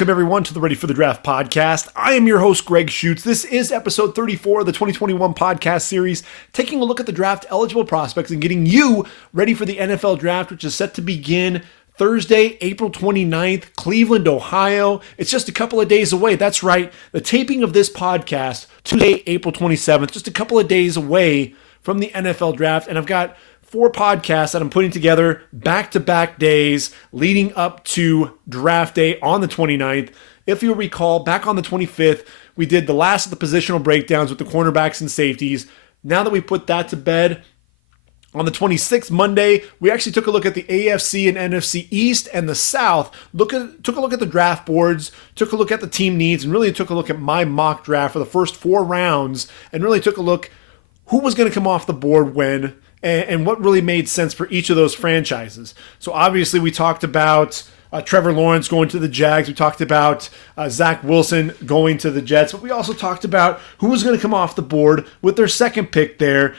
Welcome, everyone, to the Ready for the Draft podcast. I am your host, Gregg Schutze. This is episode 34 of the 2021 podcast series, taking a look at the draft-eligible prospects and getting you ready for the NFL draft, which is set to begin Thursday, April 29th, Cleveland, Ohio. It's just a couple of days away. That's right. The taping of this podcast, Tuesday, April 27th, just a couple of days away from the NFL draft. And I've got 4 podcasts that I'm putting together back-to-back days leading up to draft day on the 29th. If you'll recall, back on the 25th, we did the last of the positional breakdowns with the cornerbacks and safeties. Now that we put that to bed, on the 26th, Monday, we actually took a look at the AFC and NFC East and the South, took a look at the draft boards, took a look at the team needs, and really took a look at my mock draft for the first 4 rounds, and really took a look who was going to come off the board when, and what really made sense for each of those franchises. So obviously we talked about Trevor Lawrence going to the Jags. We talked about Zach Wilson going to the Jets. But we also talked about who was going to come off the board with their second pick there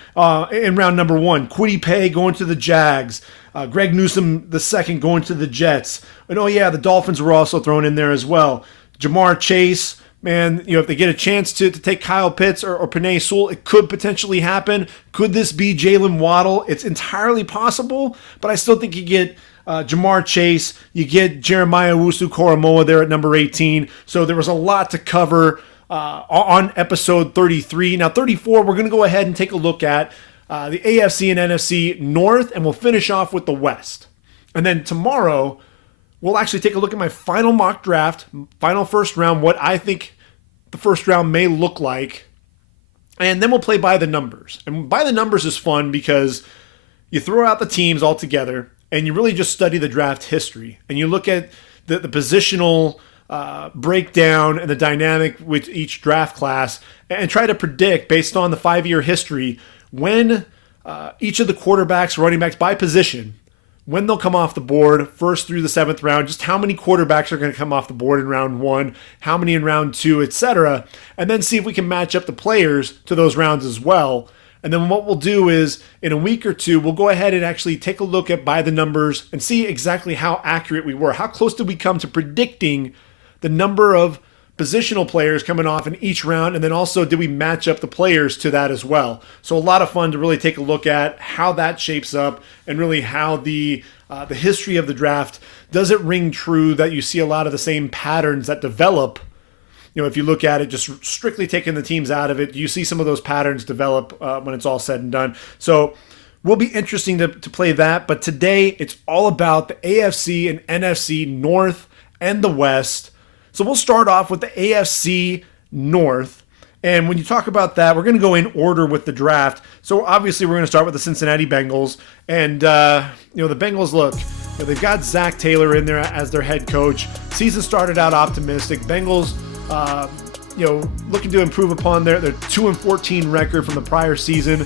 in round number 1. Kwity Paye going to the Jags. Greg Newsome the second going to the Jets. And oh yeah, the Dolphins were also thrown in there as well. Jamar Chase. Man, if they get a chance to take Kyle Pitts or Penei Sewell, it could potentially happen. Could this be Jalen Waddle? It's entirely possible, but I still think you get Jamar Chase, you get Jeremiah Owusu-Koramoah there at number 18. So there was a lot to cover on episode 33. Now, 34, we're going to go ahead and take a look at the AFC and NFC North, and we'll finish off with the West. And then tomorrow, we'll actually take a look at my final mock draft, final first round, what I think the first round may look like. And then we'll play by the numbers. And by the numbers is fun because you throw out the teams all together and you really just study the draft history. And you look at the positional breakdown and the dynamic with each draft class and try to predict based on the 5-year history when each of the quarterbacks, running backs by position, when they'll come off the board, first through the 7th round, just how many quarterbacks are going to come off the board in round 1, how many in round 2, etc. And then see if we can match up the players to those rounds as well. And then what we'll do is, in a week or two, we'll go ahead and actually take a look at by the numbers and see exactly how accurate we were. How close did we come to predicting the number of positional players coming off in each round, and then also did we match up the players to that as well. So a lot of fun to really take a look at how that shapes up and really how the history of the draft, does it ring true that you see a lot of the same patterns that develop. If you look at it, just strictly taking the teams out of it, you see some of those patterns develop when it's all said and done. So will be interesting to play that, but today it's all about the AFC and NFC North and the West. So we'll start off with the AFC North. And when you talk about that, we're going to go in order with the draft. So obviously we're going to start with the Cincinnati Bengals. And, the Bengals, look, they've got Zach Taylor in there as their head coach. Season started out optimistic. Bengals, looking to improve upon their 2-14 record from the prior season.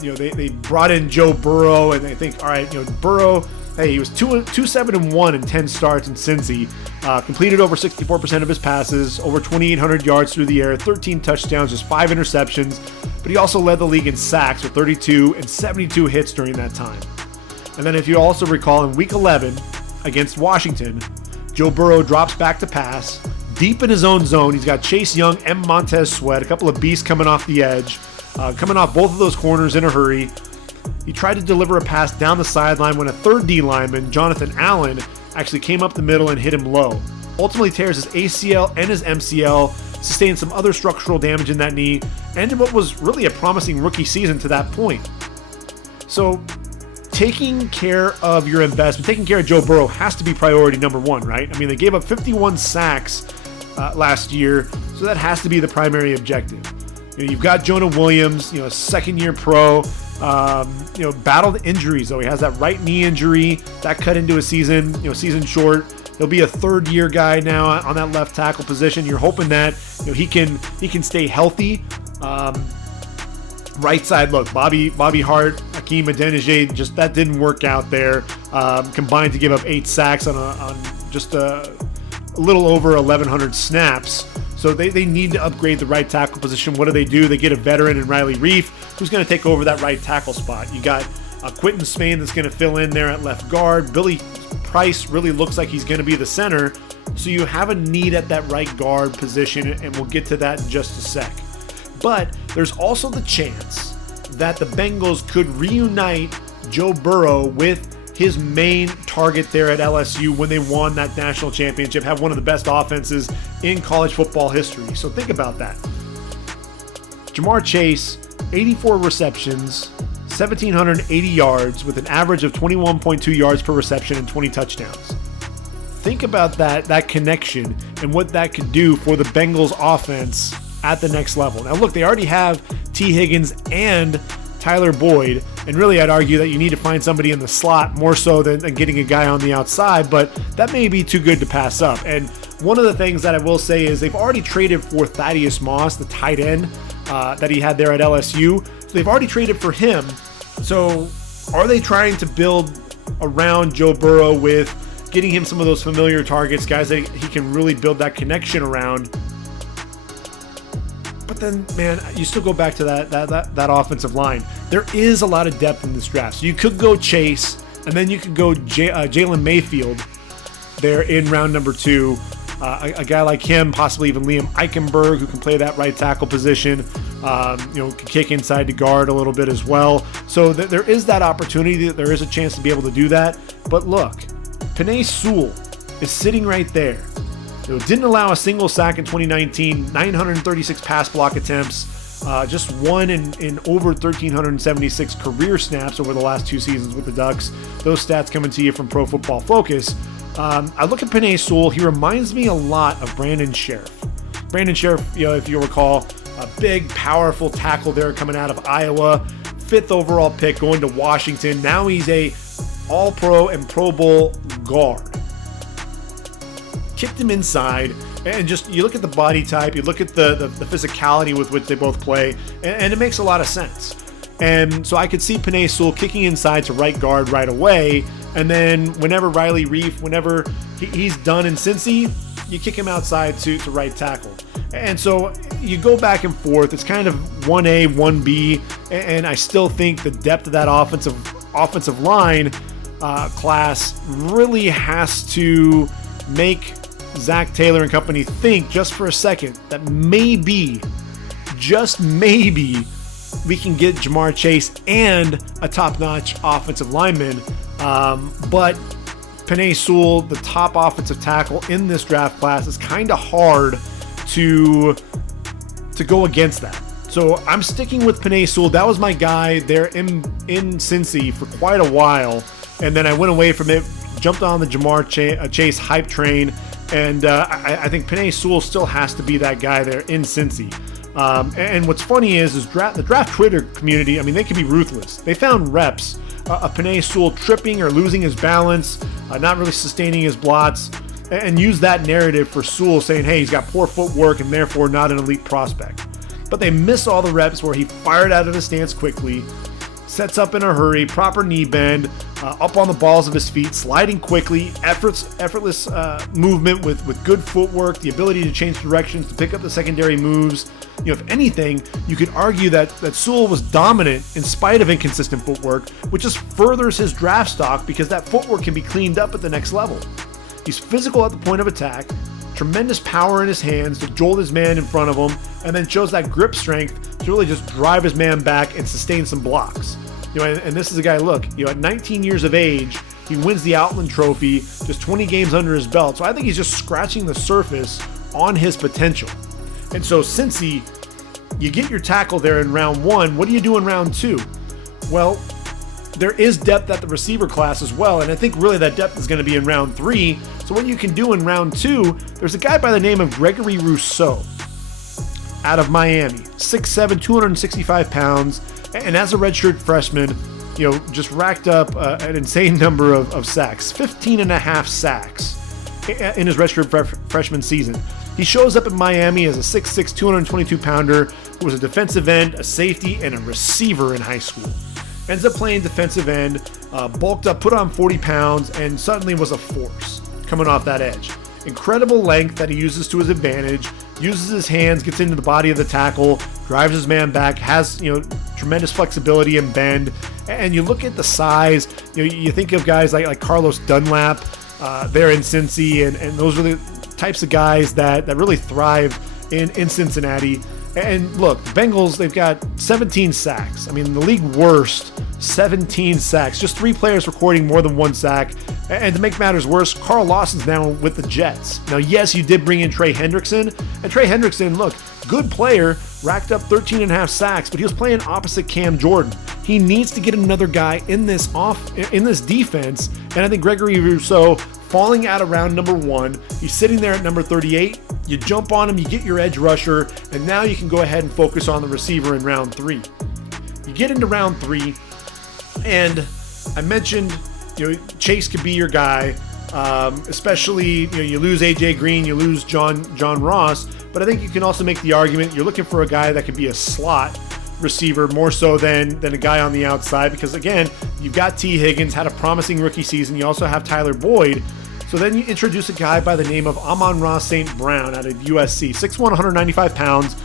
They brought in Joe Burrow, and they think, all right, Burrow, hey, he was 2-7-1 in 10 starts in Cincy. Completed over 64% of his passes, over 2,800 yards through the air, 13 touchdowns, just 5 interceptions. But he also led the league in sacks with 32 and 72 hits during that time. And then if you also recall, in Week 11 against Washington, Joe Burrow drops back to pass, deep in his own zone. He's got Chase Young and Montez Sweat, a couple of beasts coming off the edge, coming off both of those corners in a hurry. He tried to deliver a pass down the sideline when a third D lineman, Jonathan Allen, actually came up the middle and hit him low. Ultimately tears his ACL and his MCL, sustained some other structural damage in that knee, and in what was really a promising rookie season to that point. So taking care of your investment, taking care of Joe Burrow has to be priority number 1, right? I mean, they gave up 51 sacks last year, so that has to be the primary objective. You've got Jonah Williams, a second-year pro, battled injuries, though. He has that right knee injury that cut into his season, season short. He'll be a third-year guy now on that left tackle position. You're hoping that he can stay healthy. Right side, look, Bobby Hart, Hakeem Adeniji, just that didn't work out there. Combined to give up 8 sacks on just a little over 1,100 snaps. So they need to upgrade the right tackle position. What do? They get a veteran in Riley Reif, who's going to take over that right tackle spot. You got Quinton Spain that's going to fill in there at left guard. Billy Price really looks like he's going to be the center. So you have a need at that right guard position, and we'll get to that in just a sec. But there's also the chance that the Bengals could reunite Joe Burrow with his main target there at LSU when they won that national championship, have one of the best offenses in college football history. So think about that. Jamar Chase, 84 receptions, 1,780 yards with an average of 21.2 yards per reception and 20 touchdowns. Think about that connection and what that could do for the Bengals offense at the next level. Now look, they already have T. Higgins and Tyler Boyd, and really I'd argue that you need to find somebody in the slot more so than getting a guy on the outside, but that may be too good to pass up. And one of the things that I will say is they've already traded for Thaddeus Moss, the tight end that he had there at LSU. So they've already traded for him. So are they trying to build around Joe Burrow with getting him some of those familiar targets, guys that he can really build that connection around? But then, man, you still go back to that offensive line. There is a lot of depth in this draft. So you could go Chase, and then you could go Jalen Mayfield there in round number 2. A guy like him, possibly even Liam Eichenberg, who can play that right tackle position, can kick inside to guard a little bit as well. So there is that opportunity. There is a chance to be able to do that. But look, Penei Sewell is sitting right there. Didn't allow a single sack in 2019, 936 pass block attempts, just one in over 1,376 career snaps over the last 2 seasons with the Ducks. Those stats coming to you from Pro Football Focus. I look at Penei Sewell. He reminds me a lot of Brandon Sheriff. Brandon Sheriff, if you recall, a big, powerful tackle there coming out of Iowa, 5th overall pick going to Washington. Now he's a All-Pro and Pro Bowl guard. Kicked him inside, and just you look at the body type, you look at the physicality with which they both play, and it makes a lot of sense. And so I could see Penei Sewell kicking inside to right guard right away, and then whenever Riley Reif, whenever he's done in Cincy, you kick him outside to right tackle. And so you go back and forth. It's kind of 1A, 1B, and I still think the depth of that offensive line class really has to make Zach Taylor and company think just for a second that maybe, just maybe, we can get Jamar Chase and a top-notch offensive lineman. But Penei Sewell, the top offensive tackle in this draft class, is kind of hard to go against that. So I'm sticking with Penei Sewell. That was my guy there in Cincy for quite a while, and then I went away from it, jumped on the Jamar Chase hype train, and I think Penei Sewell still has to be that guy there in Cincy. And what's funny is the draft Twitter community, I mean, they can be ruthless. They found reps of Penei Sewell tripping or losing his balance, not really sustaining his blots, and use that narrative for Sewell, saying, hey, he's got poor footwork and therefore not an elite prospect. But they miss all the reps where he fired out of his stance quickly, sets up in a hurry, proper knee bend, up on the balls of his feet, sliding quickly, effortless movement with good footwork, the ability to change directions, to pick up the secondary moves. If anything, you could argue that Sewell was dominant in spite of inconsistent footwork, which just furthers his draft stock because that footwork can be cleaned up at the next level. He's physical at the point of attack, tremendous power in his hands to jolt his man in front of him, and then shows that grip strength to really just drive his man back and sustain some blocks. And this is a guy, look, at 19 years of age, he wins the Outland Trophy, just 20 games under his belt. So I think he's just scratching the surface on his potential. And so since you get your tackle there in round 1, what do you do in round 2? Well, there is depth at the receiver class as well, and I think really that depth is going to be in round 3. So what you can do in round 2, there's a guy by the name of Gregory Rousseau out of Miami, 6'7", 265 pounds, and as a redshirt freshman, just racked up an insane number of sacks, 15 and a half sacks in his redshirt freshman season. He shows up in Miami as a 6'6", 222-pounder who was a defensive end, a safety, and a receiver in high school. Ends up playing defensive end, bulked up, put on 40 pounds, and suddenly was a force coming off that edge. Incredible length that he uses to his advantage, uses his hands, gets into the body of the tackle, drives his man back, has tremendous flexibility and bend. And you look at the size, you think of guys like Carlos Dunlap there in Cincy, and those are types of guys that really thrive in Cincinnati. And look, the Bengals, they've got 17 sacks. I mean, the league worst, 17 sacks. Just 3 players recording more than 1 sack. And to make matters worse, Carl Lawson's now with the Jets. Now, yes, you did bring in Trey Hendrickson. And Trey Hendrickson, look, good player, racked up 13.5 sacks, but he was playing opposite Cam Jordan. He needs to get another guy in this defense. And I think Gregory Rousseau falling out of round number 1. He's sitting there at number 38. You jump on him, you get your edge rusher, and now you can go ahead and focus on the receiver in round 3. You get into round 3, and I mentioned, Chase could be your guy, especially, you lose AJ Green, you lose John Ross, but I think you can also make the argument you're looking for a guy that could be a slot receiver more so than a guy on the outside, because again, you've got T. Higgins, had a promising rookie season. You also have Tyler Boyd. So then you introduce a guy by the name of Amon-Ra St. Brown out of USC, 6'1", 195 pounds.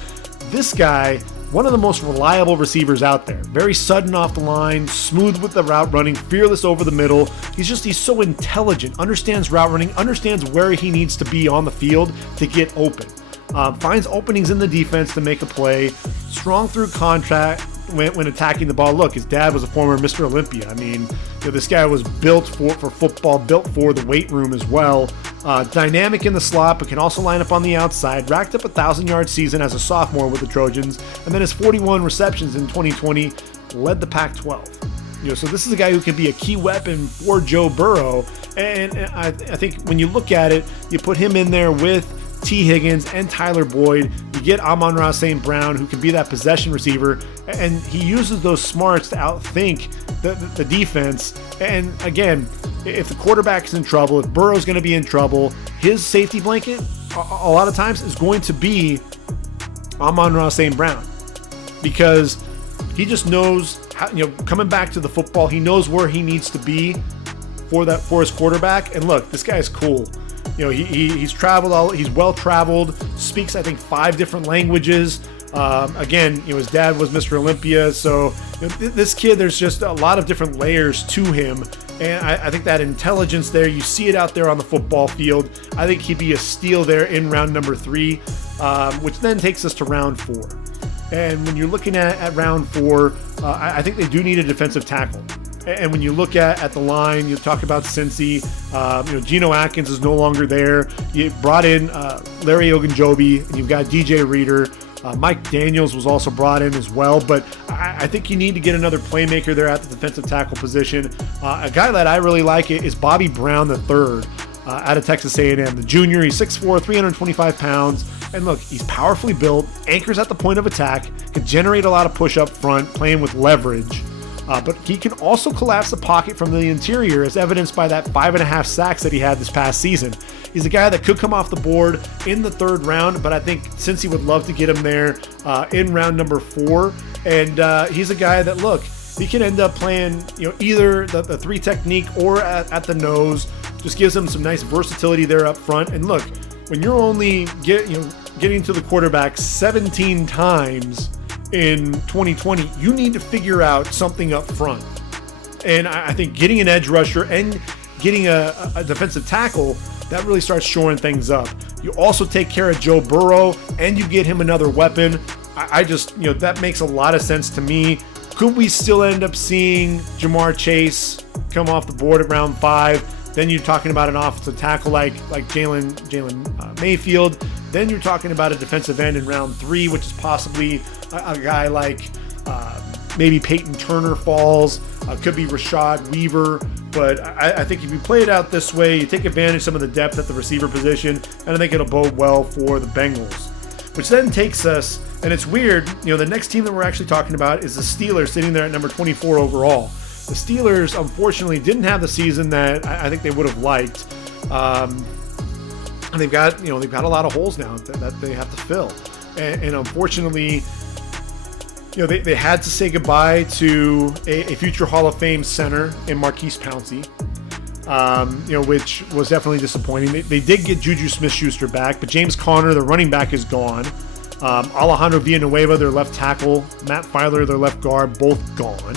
This guy, one of the most reliable receivers out there. Very sudden off the line, smooth with the route running, fearless over the middle. He's so intelligent, understands route running, understands where he needs to be on the field to get open. Finds openings in the defense to make a play. Strong through contact when attacking the ball. Look, his dad was a former Mr. Olympia. I mean, this guy was built for football, built for the weight room as well. Dynamic in the slot, but can also line up on the outside. Racked up a 1,000-yard season as a sophomore with the Trojans, and then his 41 receptions in 2020 led the Pac-12. So this is a guy who can be a key weapon for Joe Burrow, and I think when you look at it, you put him in there with T. Higgins and Tyler Boyd. You get Amon-Ra St. Brown, who can be that possession receiver, and he uses those smarts to outthink the defense. And again, if the quarterback is in trouble, if Burrow's going to be in trouble, his safety blanket a lot of times is going to be Amon-Ra St. Brown, because he just knows how, coming back to the football, he knows where he needs to be for his quarterback. And look, this guy's cool. He's traveled he's well traveled, speaks I think 5 different languages. Again, his dad was Mr. Olympia, so this kid, there's just a lot of different layers to him, and I think that intelligence there, you see it out there on the football field. I think he'd be a steal there in round number 3, which then takes us to round 4. And when you're looking at round 4, I think they do need a defensive tackle. And when you look at the line, you talk about Cincy, Geno Atkins is no longer there. You brought in Larry Ogunjobi, and you've got DJ Reader. Mike Daniels was also brought in as well, but I think you need to get another playmaker there at the defensive tackle position. A guy that I really like is Bobby Brown III out of Texas A&M. The junior, he's 6'4", 325 pounds, and look, he's powerfully built, anchors at the point of attack, can generate a lot of push up front, playing with leverage. But he can also collapse the pocket from the interior, as evidenced by that 5.5 sacks that he had this past season. He's a guy that could come off the board in the 3rd round, but I think Cincy would love to get him there in round number 4. And he's a guy that, look, he can end up playing, either the 3 technique or at the nose. Just gives him some nice versatility there up front. And look, when you're only getting to the quarterback 17 times in 2020, you need to figure out something up front. And I think getting an edge rusher and getting a defensive tackle, that really starts shoring things up. You also take care of Joe Burrow and you get him another weapon. I just, that makes a lot of sense to me. Could we still end up seeing Jamar Chase come off the board at round 5? Then you're talking about an offensive tackle like Jalen Mayfield. Then you're talking about a defensive end in round 3, which is possibly a guy like maybe Peyton Turner falls. Could be Rashad Weaver. But I think if you play it out this way, you take advantage of some of the depth at the receiver position, and I think it'll bode well for the Bengals. Which then takes us, and it's weird, the next team that we're actually talking about is the Steelers, sitting there at number 24 overall. The Steelers, unfortunately, didn't have the season that I think they would have liked. And they've got a lot of holes now that they have to fill. And unfortunately, they had to say goodbye to a future Hall of Fame center in Marquise Pouncey, which was definitely disappointing. They did get Juju Smith-Schuster back, but James Conner, the running back, is gone. Alejandro Villanueva, their left tackle, Matt Filer, their left guard, both gone.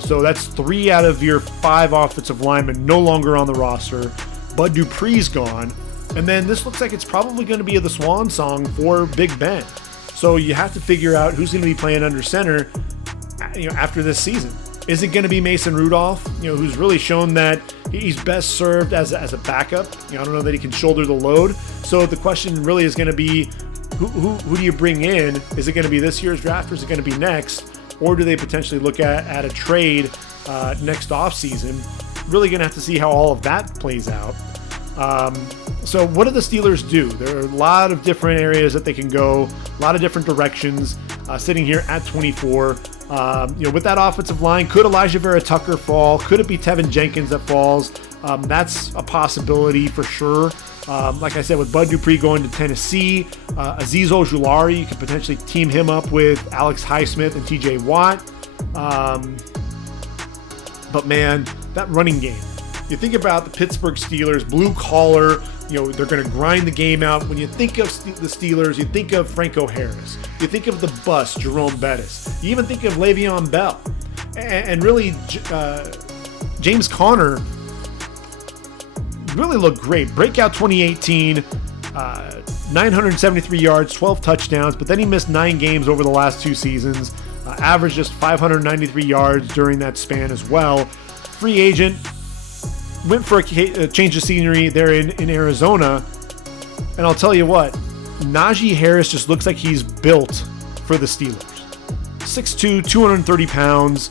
So that's 3 out of your 5 offensive linemen no longer on the roster. Bud Dupree's gone. And then this looks like it's probably going to be the swan song for Big Ben. So you have to figure out who's going to be playing under center, after this season. Is it going to be Mason Rudolph, who's really shown that he's best served as a backup? I don't know that he can shoulder the load. So the question really is going to be, who do you bring in? Is it going to be this year's draft, or is it going to be next? Or do they potentially look at a trade next offseason? Really going to have to see how all of that plays out. So what do the Steelers do? There are a lot of different areas that they can go, a lot of different directions. Sitting here at 24, with that offensive line, could Elijah Vera Tucker fall? Could it be Tevin Jenkins that falls? That's a possibility for sure. Like I said, with Bud Dupree going to Tennessee, Azeez Ojulari, you could potentially team him up with Alex Highsmith and TJ Watt. But man, that running game. You think about the Pittsburgh Steelers, blue collar, they're going to grind the game out. When you think of the Steelers, you think of Franco Harris. You think of the bust, Jerome Bettis. You even think of Le'Veon Bell. And really, James Conner really looked great. Breakout 2018, 973 yards, 12 touchdowns, but then he missed 9 games over the last 2 seasons. Averaged just 593 yards during that span as well. Free agent. Went for a change of scenery there in Arizona. And I'll tell you what, Najee Harris just looks like he's built for the Steelers. 6'2", 230 pounds.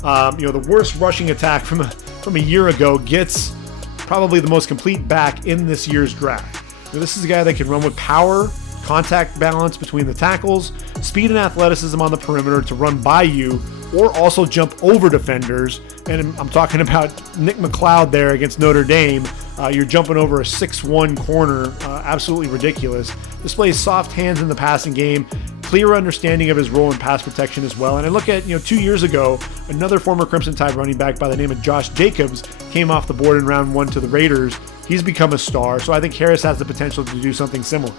The worst rushing attack from a year ago, gets probably the most complete back in this year's draft. This is a guy that can run with power, contact balance between the tackles, speed and athleticism on the perimeter to run by you, or also jump over defenders. And I'm talking about Nick McLeod there against Notre Dame. You're jumping over a 6'1" corner. Absolutely ridiculous. Displays soft hands in the passing game. Clear understanding of his role in pass protection as well. And I look at, 2 years ago, another former Crimson Tide running back by the name of Josh Jacobs came off the board in round 1 to the Raiders. He's become a star. So I think Harris has the potential to do something similar.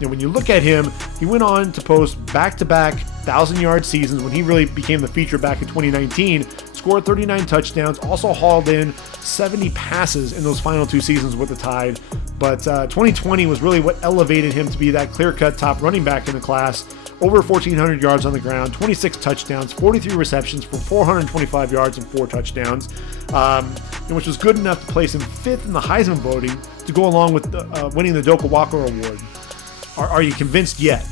When you look at him, he went on to post back-to-back 1,000-yard seasons when he really became the feature back in 2019, scored 39 touchdowns, also hauled in 70 passes in those final 2 seasons with the Tide. But 2020 was really what elevated him to be that clear-cut top running back in the class. Over 1,400 yards on the ground, 26 touchdowns, 43 receptions for 425 yards and 4 touchdowns, which was good enough to place him 5th in the Heisman voting to go along with winning the Doka Walker Award. Are you convinced yet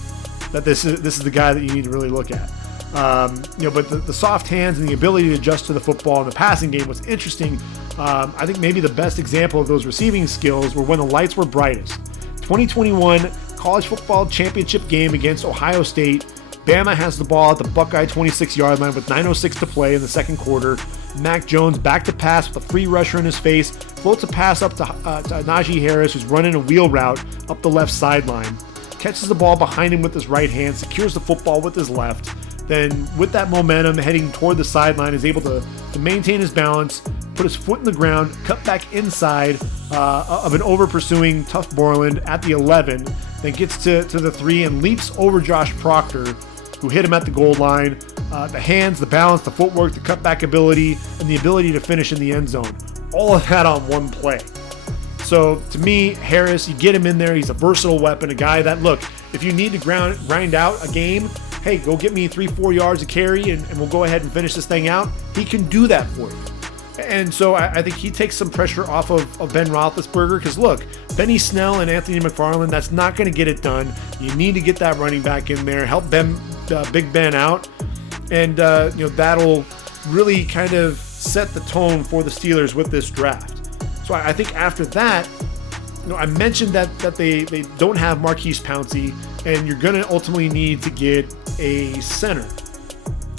that this is the guy that you need to really look at? But the soft hands and the ability to adjust to the football and the passing game was interesting. I think maybe the best example of those receiving skills were when the lights were brightest. 2021 college football championship game against Ohio State. Bama has the ball at the Buckeye 26-yard line with 9:06 to play in the second quarter. Mac Jones back to pass with a free rusher in his face, floats a pass up to Najee Harris, who's running a wheel route up the left sideline. Catches the ball behind him with his right hand, secures the football with his left. Then with that momentum heading toward the sideline, is able to maintain his balance, put his foot in the ground, cut back inside of an over-pursuing Tuff Borland at the 11, then gets to the 3 and leaps over Josh Proctor, who hit him at the goal line. The hands, the balance, the footwork, the cutback ability, and the ability to finish in the end zone. All of that on one play. So to me, Harris, you get him in there. He's a versatile weapon, a guy that, look, if you need to grind out a game, hey, go get me 3-4 yards of carry and we'll go ahead and finish this thing out. He can do that for you. And so I think he takes some pressure off of Ben Roethlisberger because, look, Benny Snell and Anthony McFarland, that's not going to get it done. You need to get that running back in there, help Big Ben out, and that'll really kind of set the tone for the Steelers with this draft. So I think after that, I mentioned that they don't have Marquise Pouncey, and you're going to ultimately need to get a center.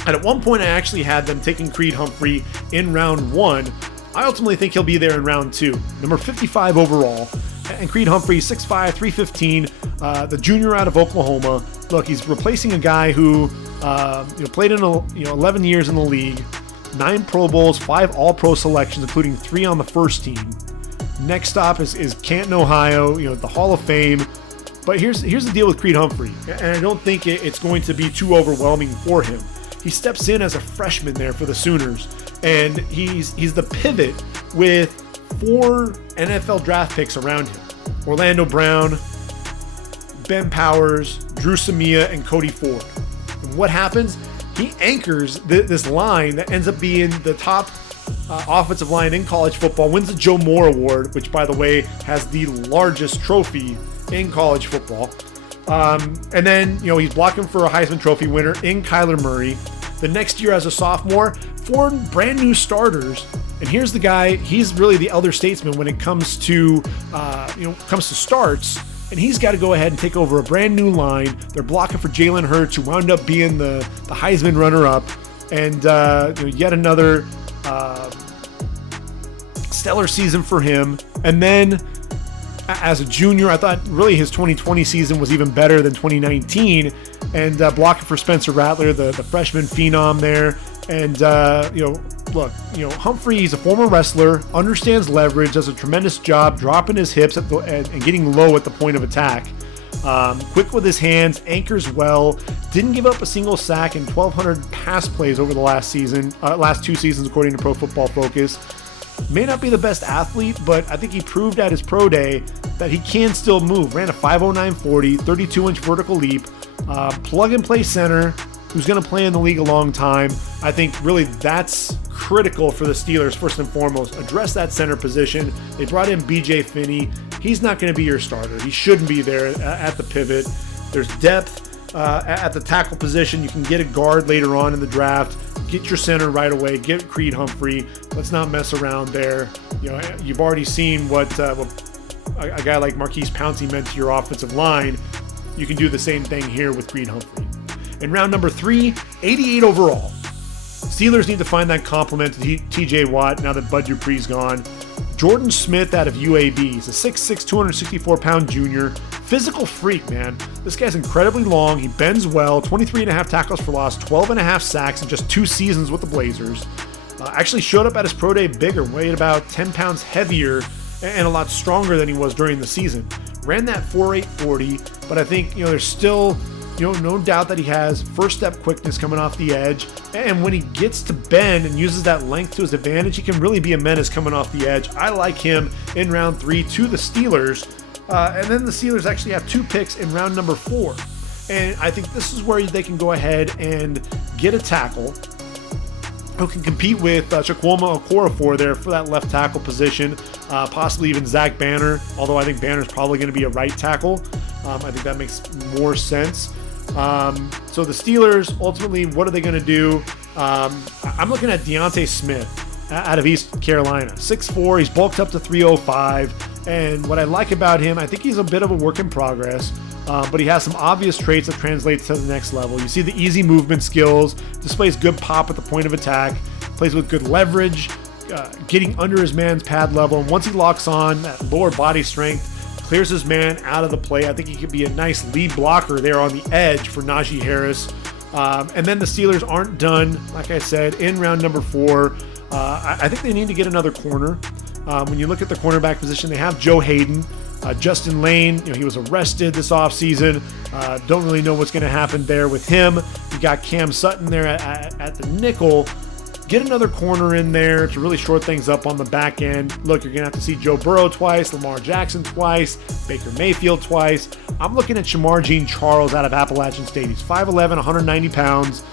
And at one point, I actually had them taking Creed Humphrey in round 1. I ultimately think he'll be there in round 2, number 55 overall. And Creed Humphrey, 6'5", 315, the junior out of Oklahoma. Look, he's replacing a guy who played in 11 years in the league, 9 Pro Bowls, 5 All-Pro selections, including 3 on the first team. Next stop is Canton, Ohio, the Hall of Fame. But here's the deal with Creed Humphrey, and I don't think it's going to be too overwhelming for him. He steps in as a freshman there for the Sooners, and he's the pivot with 4 NFL draft picks around him. Orlando Brown, Ben Powers, Drew Samia, and Cody Ford. And what happens? He anchors this line that ends up being the top offensive line in college football, wins the Joe Moore Award, which, by the way, has the largest trophy in college football. And then, he's blocking for a Heisman Trophy winner in Kyler Murray. The next year as a sophomore, 4 brand new starters. And here's the guy, he's really the elder statesman when it comes to, starts. And he's got to go ahead and take over a brand new line. They're blocking for Jalen Hurts, who wound up being the Heisman runner-up. And yet another stellar season for him. And then as a junior, I thought really his 2020 season was even better than 2019. And blocking for Spencer Rattler, the freshman phenom there. And, Humphrey, he's a former wrestler, understands leverage, does a tremendous job dropping his hips and getting low at the point of attack. Quick with his hands, anchors well, didn't give up a single sack in 1,200 pass plays over the last 2 seasons, according to Pro Football Focus. May not be the best athlete, but I think he proved at his pro day that he can still move. Ran a 5.09 40, 32-inch vertical leap, plug-and-play center, who's going to play in the league a long time. I think really that's critical for the Steelers, first and foremost. Address that center position. They brought in B.J. Finney. He's not going to be your starter. He shouldn't be there at the pivot. There's depth at the tackle position. You can get a guard later on in the draft. Get your center right away. Get Creed Humphrey. Let's not mess around there. You've already seen what a guy like Marquise Pouncey meant to your offensive line. You can do the same thing here with Creed Humphrey. In round number 3, 88 overall. Steelers need to find that complement to TJ Watt now that Bud Dupree's gone. Jordan Smith out of UAB. He's a 6'6", 264-pound junior. Physical freak, man. This guy's incredibly long. He bends well. 23.5 tackles for loss, 12.5 sacks in just 2 seasons with the Blazers. Actually showed up at his pro day bigger, weighed about 10 pounds heavier and a lot stronger than he was during the season. Ran that 4.8 40, but I think, there's still... no doubt that he has first step quickness coming off the edge. And when he gets to bend and uses that length to his advantage, he can really be a menace coming off the edge. I like him in round 3 to the Steelers. And then the Steelers actually have 2 picks in round number 4. And I think this is where they can go ahead and get a tackle who can compete with Chukwuma Okorafor there for that left tackle position, possibly even Zach Banner, although I think Banner's probably going to be a right tackle. I think that makes more sense. So the Steelers, ultimately, what are they going to do? I'm looking at Deontay Smith out of East Carolina. 6'4", he's bulked up to 305. And what I like about him, I think he's a bit of a work in progress, but he has some obvious traits that translate to the next level. You see the easy movement skills, displays good pop at the point of attack, plays with good leverage, getting under his man's pad level. And once he locks on that lower body strength, clears his man out of the play. I think he could be a nice lead blocker there on the edge for Najee Harris. And then the Steelers aren't done, like I said, in round number 4. I think they need to get another corner. When you look at the cornerback position, they have Joe Hayden. Justin Lane, he was arrested this offseason. Don't really know what's going to happen there with him. You got Cam Sutton there at the nickel. Get another corner in there to really short things up on the back end. Look, you're going to have to see Joe Burrow twice, Lamar Jackson twice, Baker Mayfield twice. I'm looking at Shamar Jean-Charles out of Appalachian State. He's 5'11", 190 pounds.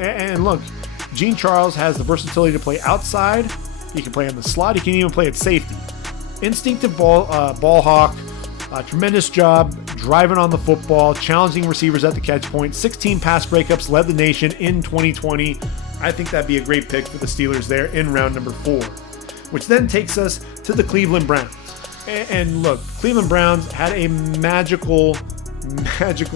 And look, Jean-Charles has the versatility to play outside. He can play in the slot. He can even play at safety. Instinctive ball hawk. Tremendous job driving on the football, challenging receivers at the catch point. 16 pass breakups, led the nation in 2020. I think that'd be a great pick for the Steelers there in round number 4, which then takes us to the Cleveland Browns. And look, Cleveland Browns had a magical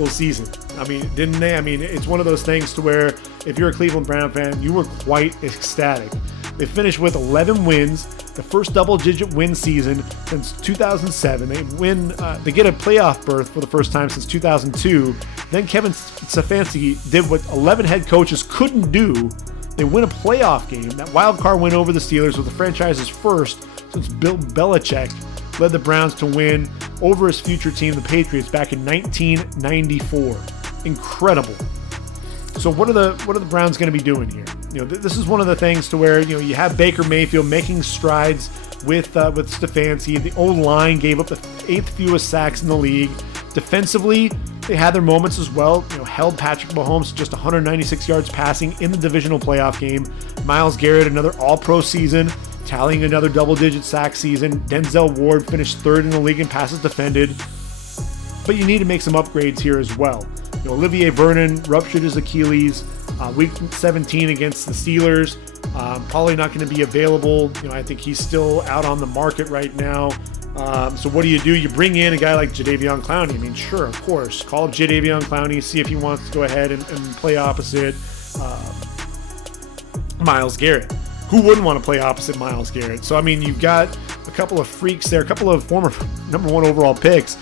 season. I mean, didn't they? I mean, it's one of those things to where if you're a Cleveland Brown fan, you were quite ecstatic. They finished with 11 wins, the first double-digit win season since 2007. They get a playoff berth for the first time since 2002. Then Kevin Stefanski did what 11 head coaches couldn't do. They win a playoff game. That wild card win over the Steelers was the franchise's first since Bill Belichick led the Browns to win over his future team, the Patriots, back in 1994. Incredible. So what are the Browns going to be doing here? This is one of the things to where you have Baker Mayfield making strides with Stefanski. The O-line gave up the 8th fewest sacks in the league. Defensively, they had their moments as well. Held Patrick Mahomes to just 196 yards passing in the divisional playoff game. Myles Garrett, another all-pro season, tallying another double-digit sack season. Denzel Ward finished 3rd in the league in passes defended. But you need to make some upgrades here as well. Olivier Vernon ruptured his Achilles week 17 against the Steelers. Probably not going to be available. I think he's still out on the market right now. So what do? You bring in a guy like Jadeveon Clowney. I mean, sure, of course. Call up Jadeveon Clowney, see if he wants to go ahead and play opposite Myles Garrett. Who wouldn't want to play opposite Myles Garrett? So, I mean, you've got a couple of freaks there, a couple of former number 1 overall picks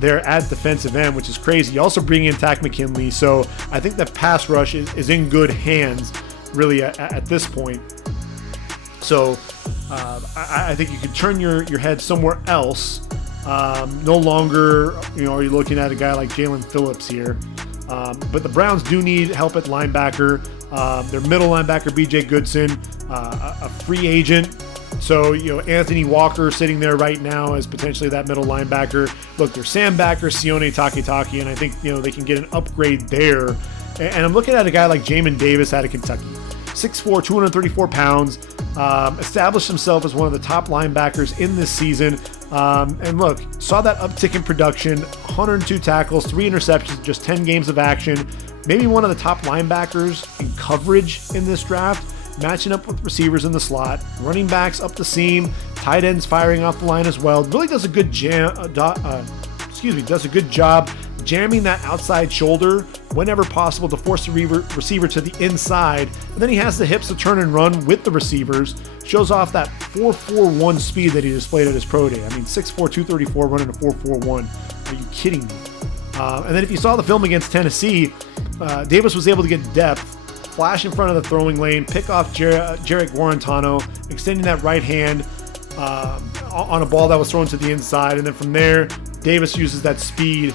there at defensive end, which is crazy. You also bring in Takk McKinley. So I think the pass rush is in good hands, really, at this point. So I think you can turn your head somewhere else. No longer, are you looking at a guy like Jalen Phillips here. But the Browns do need help at linebacker. Their middle linebacker, B.J. Goodson, a free agent. So, Anthony Walker sitting there right now as potentially that middle linebacker. Look, there's Sam Backer, Sione Takitaki, and I think, they can get an upgrade there. And I'm looking at a guy like Jamin Davis out of Kentucky. 6'4", 234 pounds, established himself as one of the top linebackers in this season. And look, saw that uptick in production, 102 tackles, 3 interceptions, just 10 games of action. Maybe one of the top linebackers in coverage in this draft, matching up with receivers in the slot, running backs up the seam, tight ends firing off the line as well. Really does a good does a good job jamming that outside shoulder whenever possible to force the receiver to the inside. And then he has the hips to turn and run with the receivers. Shows off that 4.41 speed that he displayed at his pro day. I mean, 6'4", 234 running a 4.41. Are you kidding me? And then if you saw the film against Tennessee, Davis was able to get depth, flash in front of the throwing lane, pick off Jarrett Guarantano, extending that right hand on a ball that was thrown to the inside. And then from there, Davis uses that speed,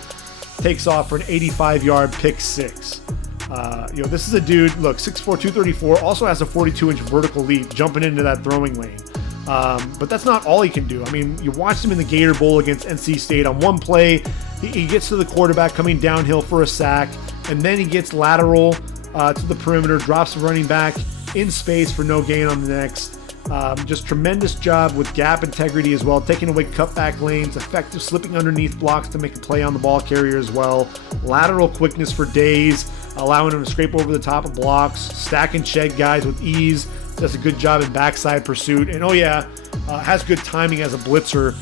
takes off for an 85-yard pick six. This is a dude, look, 6'4", 234, also has a 42-inch vertical leap jumping into that throwing lane. But that's not all he can do. I mean, you watched him in the Gator Bowl against NC State. On one play, he gets to the quarterback coming downhill for a sack, and then he gets lateral to the perimeter, drops the running back in space for no gain on the next. Just tremendous job with gap integrity as well, taking away cutback lanes, effective slipping underneath blocks to make a play on the ball carrier as well. Lateral quickness for days, allowing him to scrape over the top of blocks, stack and shed guys with ease. Does a good job in backside pursuit. And has good timing as a blitzer.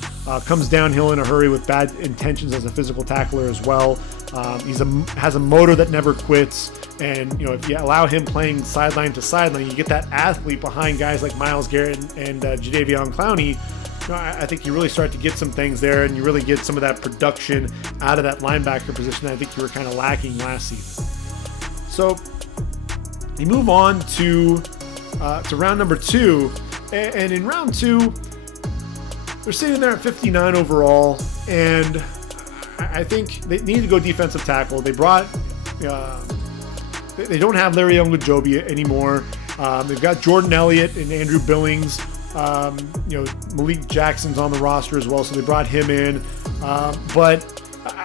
Comes downhill in a hurry with bad intentions as a physical tackler as well. Has a motor that never quits. And, if you allow him playing sideline to sideline, you get that athlete behind guys like Myles Garrett and Jadeveon Clowney. I think you really start to get some things there, and you really get some of that production out of that linebacker position that I think you were kind of lacking last season. So you move on to round number 2. And in round 2, they're sitting there at 59 overall, and I think they need to go defensive tackle. They brought... They don't have Larry Ogunjobi anymore. They've got Jordan Elliott and Andrew Billings. Malik Jackson's on the roster as well, so they brought him in. But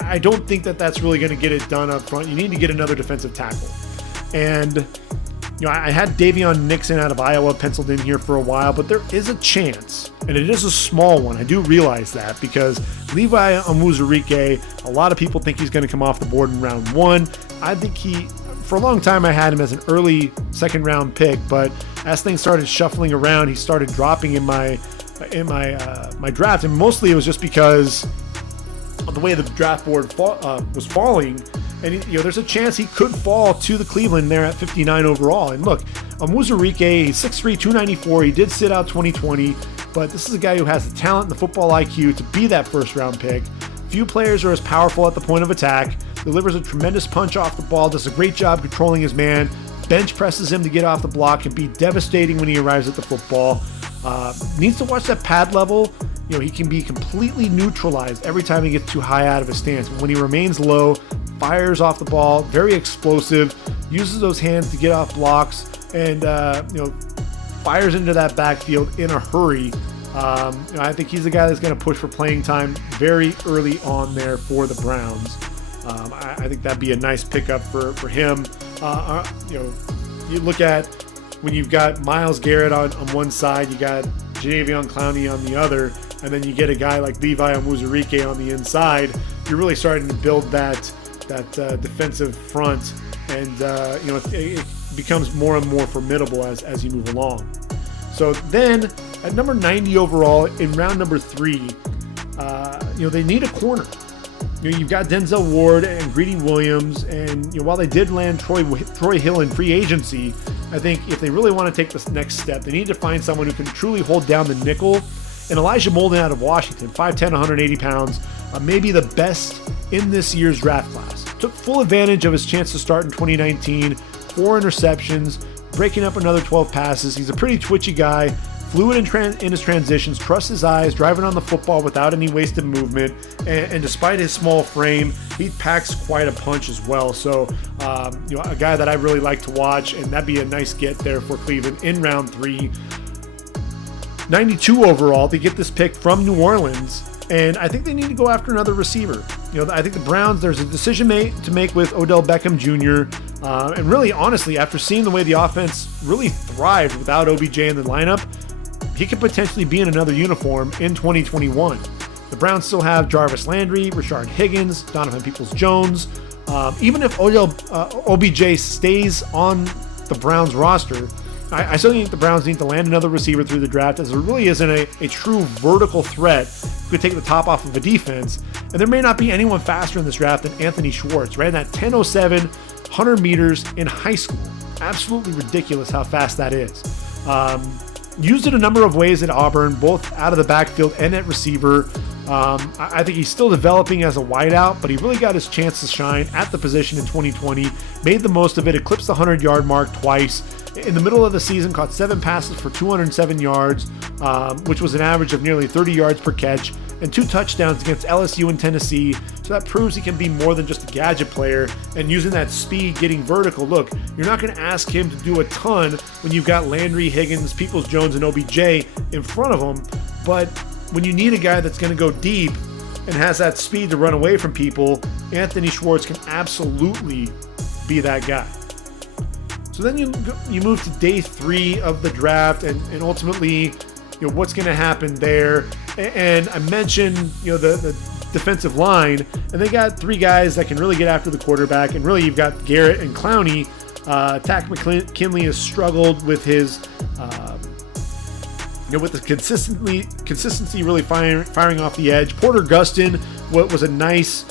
I don't think that that's really going to get it done up front. You need to get another defensive tackle. And, I had Davion Nixon out of Iowa penciled in here for a while, but there is a chance, and it is a small one. I do realize that because Levi Onwuzurike, a lot of people think he's going to come off the board in round 1. I think for a long time, I had him as an early second-round pick, but as things started shuffling around, he started dropping in my draft, and mostly it was just because of the way the draft board was falling. And there's a chance he could fall to the Cleveland there at 59 overall. And look, Onwuzurike, he's 6'3", 294. He did sit out 2020, but this is a guy who has the talent and the football IQ to be that first-round pick. Few players are as powerful at the point of attack. Delivers a tremendous punch off the ball, does a great job controlling his man, bench presses him to get off the block, can be devastating when he arrives at the football. Needs to watch that pad level. He can be completely neutralized every time he gets too high out of his stance. When he remains low, fires off the ball, very explosive, uses those hands to get off blocks, and fires into that backfield in a hurry. I think he's the guy that's going to push for playing time very early on there for the Browns. I think that'd be a nice pickup for him. You look at when you've got Myles Garrett on one side, you got Jadeveon Clowney on the other, and then you get a guy like Levi Onwuzurike on the inside. You're really starting to build that defensive front, and it becomes more and more formidable as you move along. So then at number 90 overall in round number 3, they need a corner. You've got Denzel Ward and Greedy Williams, and while they did land Troy Hill in free agency, I think if they really want to take this next step, they need to find someone who can truly hold down the nickel. And Elijah Molden out of Washington, 5'10", 180 pounds, maybe the best in this year's draft class. Took full advantage of his chance to start in 2019, 4 interceptions, breaking up another 12 passes. He's a pretty twitchy guy, fluid in his transitions, trusts his eyes, driving on the football without any wasted movement, and despite his small frame, he packs quite a punch as well. So, a guy that I really like to watch, and that'd be a nice get there for Cleveland in round 3. 92 overall, they get this pick from New Orleans, and I think they need to go after another receiver. I think the Browns, there's a decision to make with Odell Beckham Jr., and really, honestly, after seeing the way the offense really thrived without OBJ in the lineup, he could potentially be in another uniform in 2021. The Browns still have Jarvis Landry, Rashard Higgins, Donovan Peoples-Jones. Even if OBJ stays on the Browns roster, I still think the Browns need to land another receiver through the draft, as there really isn't a true vertical threat who could take the top off of a defense. And there may not be anyone faster in this draft than Anthony Schwartz, ran that 10.07, 100 meters in high school. Absolutely ridiculous how fast that is. Used it a number of ways at Auburn, both out of the backfield and at receiver. I think he's still developing as a wideout, but he really got his chance to shine at the position in 2020, made the most of it, eclipsed the 100-yard mark twice. In the middle of the season, caught 7 passes for 207 yards, which was an average of nearly 30 yards per catch, and 2 touchdowns against LSU and Tennessee. So that proves he can be more than just a gadget player, and using that speed, getting vertical. Look, you're not going to ask him to do a ton when you've got Landry, Higgins, Peoples-Jones, and OBJ in front of him, but when you need a guy that's going to go deep and has that speed to run away from people, Anthony Schwartz can absolutely be that guy. So then you move to day 3 of the draft, and ultimately, what's going to happen there. And I mentioned, the defensive line, and they got 3 guys that can really get after the quarterback. And really, you've got Garrett and Clowney. Tack McKinley has struggled with his, with the consistency really firing off the edge. Porter Gustin, what was a nice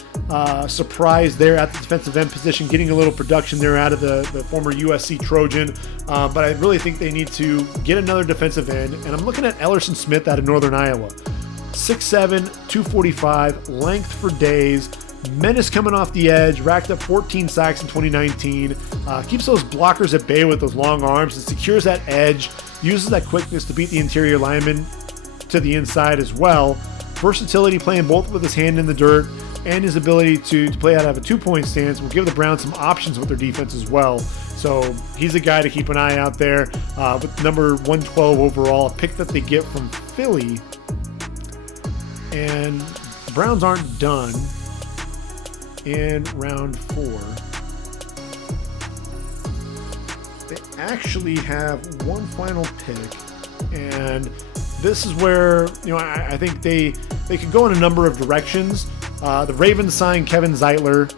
surprise there at the defensive end position, getting a little production there out of the former USC Trojan. But I really think they need to get another defensive end. And I'm looking at Ellerson Smith out of Northern Iowa. 6'7", 245, length for days. Menace coming off the edge, racked up 14 sacks in 2019. Keeps those blockers at bay with those long arms and secures that edge. Uses that quickness to beat the interior lineman to the inside as well. Versatility, playing both with his hand in the dirt and his ability to play out of a 2-point stance will give the Browns some options with their defense as well. So he's a guy to keep an eye out there. With number 112 overall, a pick that they get from Philly. And the Browns aren't done in round 4. They actually have one final pick, and this is where I think they could go in a number of directions. The Ravens signed Kevin Zeitler.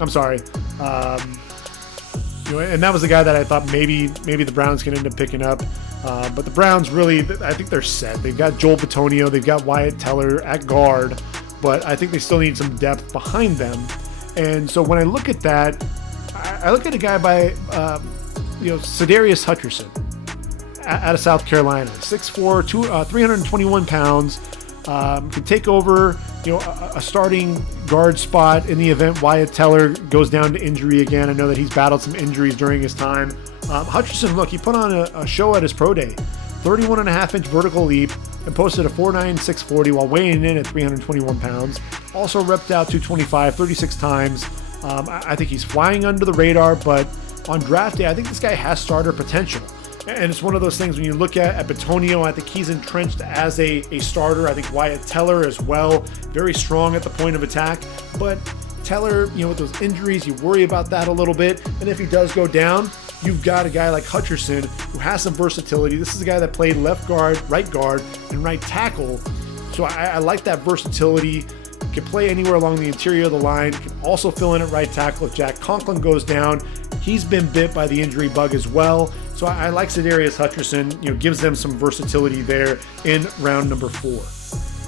I'm sorry, and that was the guy that I thought maybe the Browns can end up picking up. But the Browns really, I think they're set. They've got Joel Bitonio, they've got Wyatt Teller at guard, but I think they still need some depth behind them. And so when I look at that, I look at a guy by Sedarius Hutcherson out of South Carolina, 6'4", 321 pounds, can take over a starting guard spot in the event Wyatt Teller goes down to injury again. I know that he's battled some injuries during his time. Hutcherson, look, he put on a show at his pro day, 31.5-inch vertical leap, and posted a 4.9 640 while weighing in at 321 pounds. Also repped out 225 36 times. I think he's flying under the radar, but on draft day, I think this guy has starter potential. And it's one of those things when you look at Bitonio, I think he's entrenched as a starter. I think Wyatt Teller as well, very strong at the point of attack. But Teller, with those injuries, you worry about that a little bit. And if he does go down, you've got a guy like Hutcherson who has some versatility. This is a guy that played left guard, and right tackle. So I like that versatility. Can play anywhere along the interior of the line. Can also fill in at right tackle if Jack Conklin goes down. He's been bit by the injury bug as well. So I like Za'Darius Hutcherson. Gives them some versatility there in round number 4.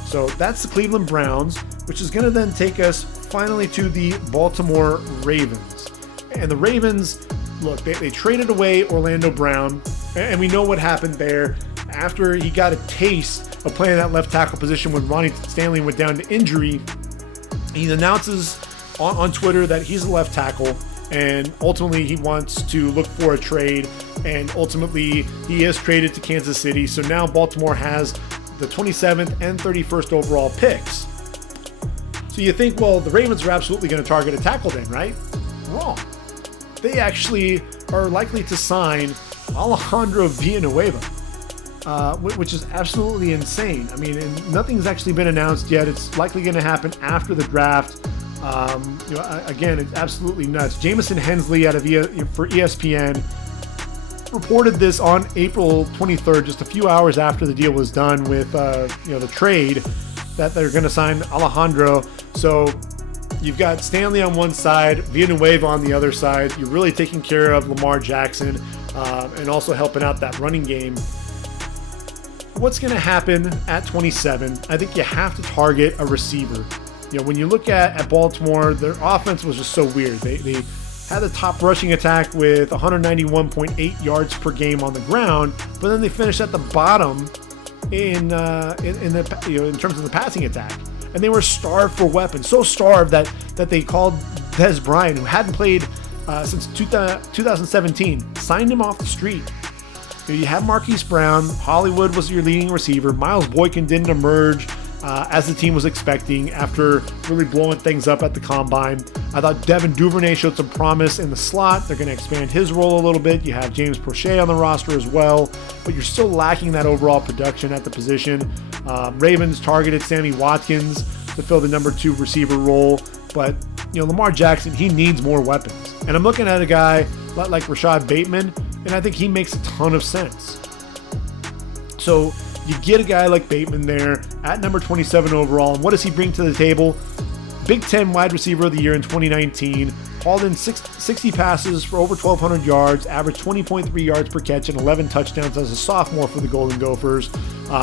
So that's the Cleveland Browns, which is going to then take us finally to the Baltimore Ravens. And the Ravens, look, they traded away Orlando Brown, and we know what happened there. After he got a taste of playing that left tackle position when Ronnie Stanley went down to injury, he announces on Twitter that he's a left tackle, and ultimately he wants to look for a trade, and ultimately he is traded to Kansas City. So now Baltimore has the 27th and 31st overall picks. So you think, well, the Ravens are absolutely going to target a tackle then, right? Wrong. They actually are likely to sign Alejandro Villanueva, which is absolutely insane. I mean, and nothing's actually been announced yet. It's likely going to happen after the draft. Again, it's absolutely nuts. Jamison Hensley for ESPN reported this on April 23rd, just a few hours after the deal was done with the trade, that they're going to sign Alejandro. So you've got Stanley on one side, Villanueva on the other side. You're really taking care of Lamar Jackson and also helping out that running game. What's going to happen at 27? I think you have to target a receiver. When you look at Baltimore, their offense was just so weird. They had the top rushing attack with 191.8 yards per game on the ground, but then they finished at the bottom in terms of the passing attack. And they were starved for weapons, so starved that they called Dez Bryant, who hadn't played since 2017, signed him off the street. You had Marquise Brown, Hollywood was your leading receiver, Miles Boykin didn't emerge as the team was expecting after really blowing things up at the combine. I thought Devin Duvernay showed some promise in the slot. They're going to expand his role a little bit. You have James Prochet on the roster as well, but you're still lacking that overall production at the position. Ravens targeted Sammy Watkins to fill the number 2 receiver role, but Lamar Jackson, he needs more weapons. And I'm looking at a guy like Rashad Bateman, and I think he makes a ton of sense. So you get a guy like Bateman there at number 27 overall, and what does he bring to the table? Big Ten wide receiver of the year in 2019, hauled in 60 passes for over 1,200 yards, averaged 20.3 yards per catch and 11 touchdowns as a sophomore for the Golden Gophers.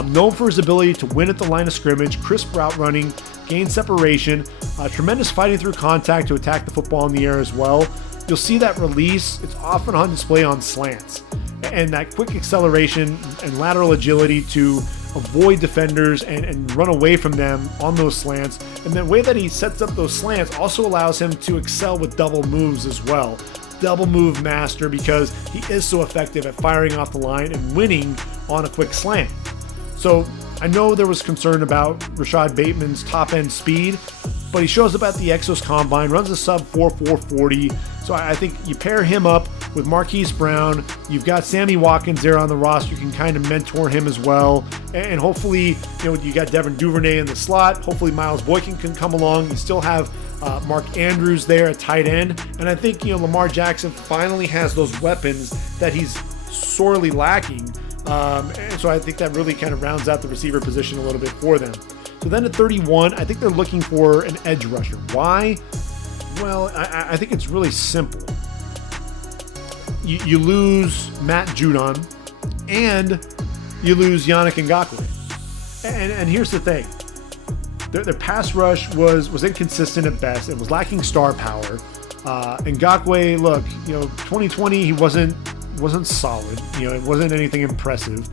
Known for his ability to win at the line of scrimmage, crisp route running, gain separation, tremendous fighting through contact to attack the football in the air as well. You'll see that release, it's often on display on slants. And that quick acceleration and lateral agility to avoid defenders and run away from them on those slants. And the way that he sets up those slants also allows him to excel with double moves as well. Double move master, because he is so effective at firing off the line and winning on a quick slant. So I know there was concern about Rashad Bateman's top end speed, but he shows up at the Exos Combine, runs a sub 4.40. So I think you pair him up with Marquise Brown. You've got Sammy Watkins there on the roster. You can kind of mentor him as well. And hopefully, you got Devin Duvernay in the slot. Hopefully Miles Boykin can come along. You still have Mark Andrews there at tight end. And I think, Lamar Jackson finally has those weapons that he's sorely lacking. And so I think that really kind of rounds out the receiver position a little bit for them. So then at 31, I think they're looking for an edge rusher. Why? Well, I think it's really simple. You lose Matt Judon, and you lose Yannick Ngakoue. And here's the thing. Their pass rush was inconsistent at best. It was lacking star power. Ngakoue, look, 2020, he wasn't solid. It wasn't anything impressive.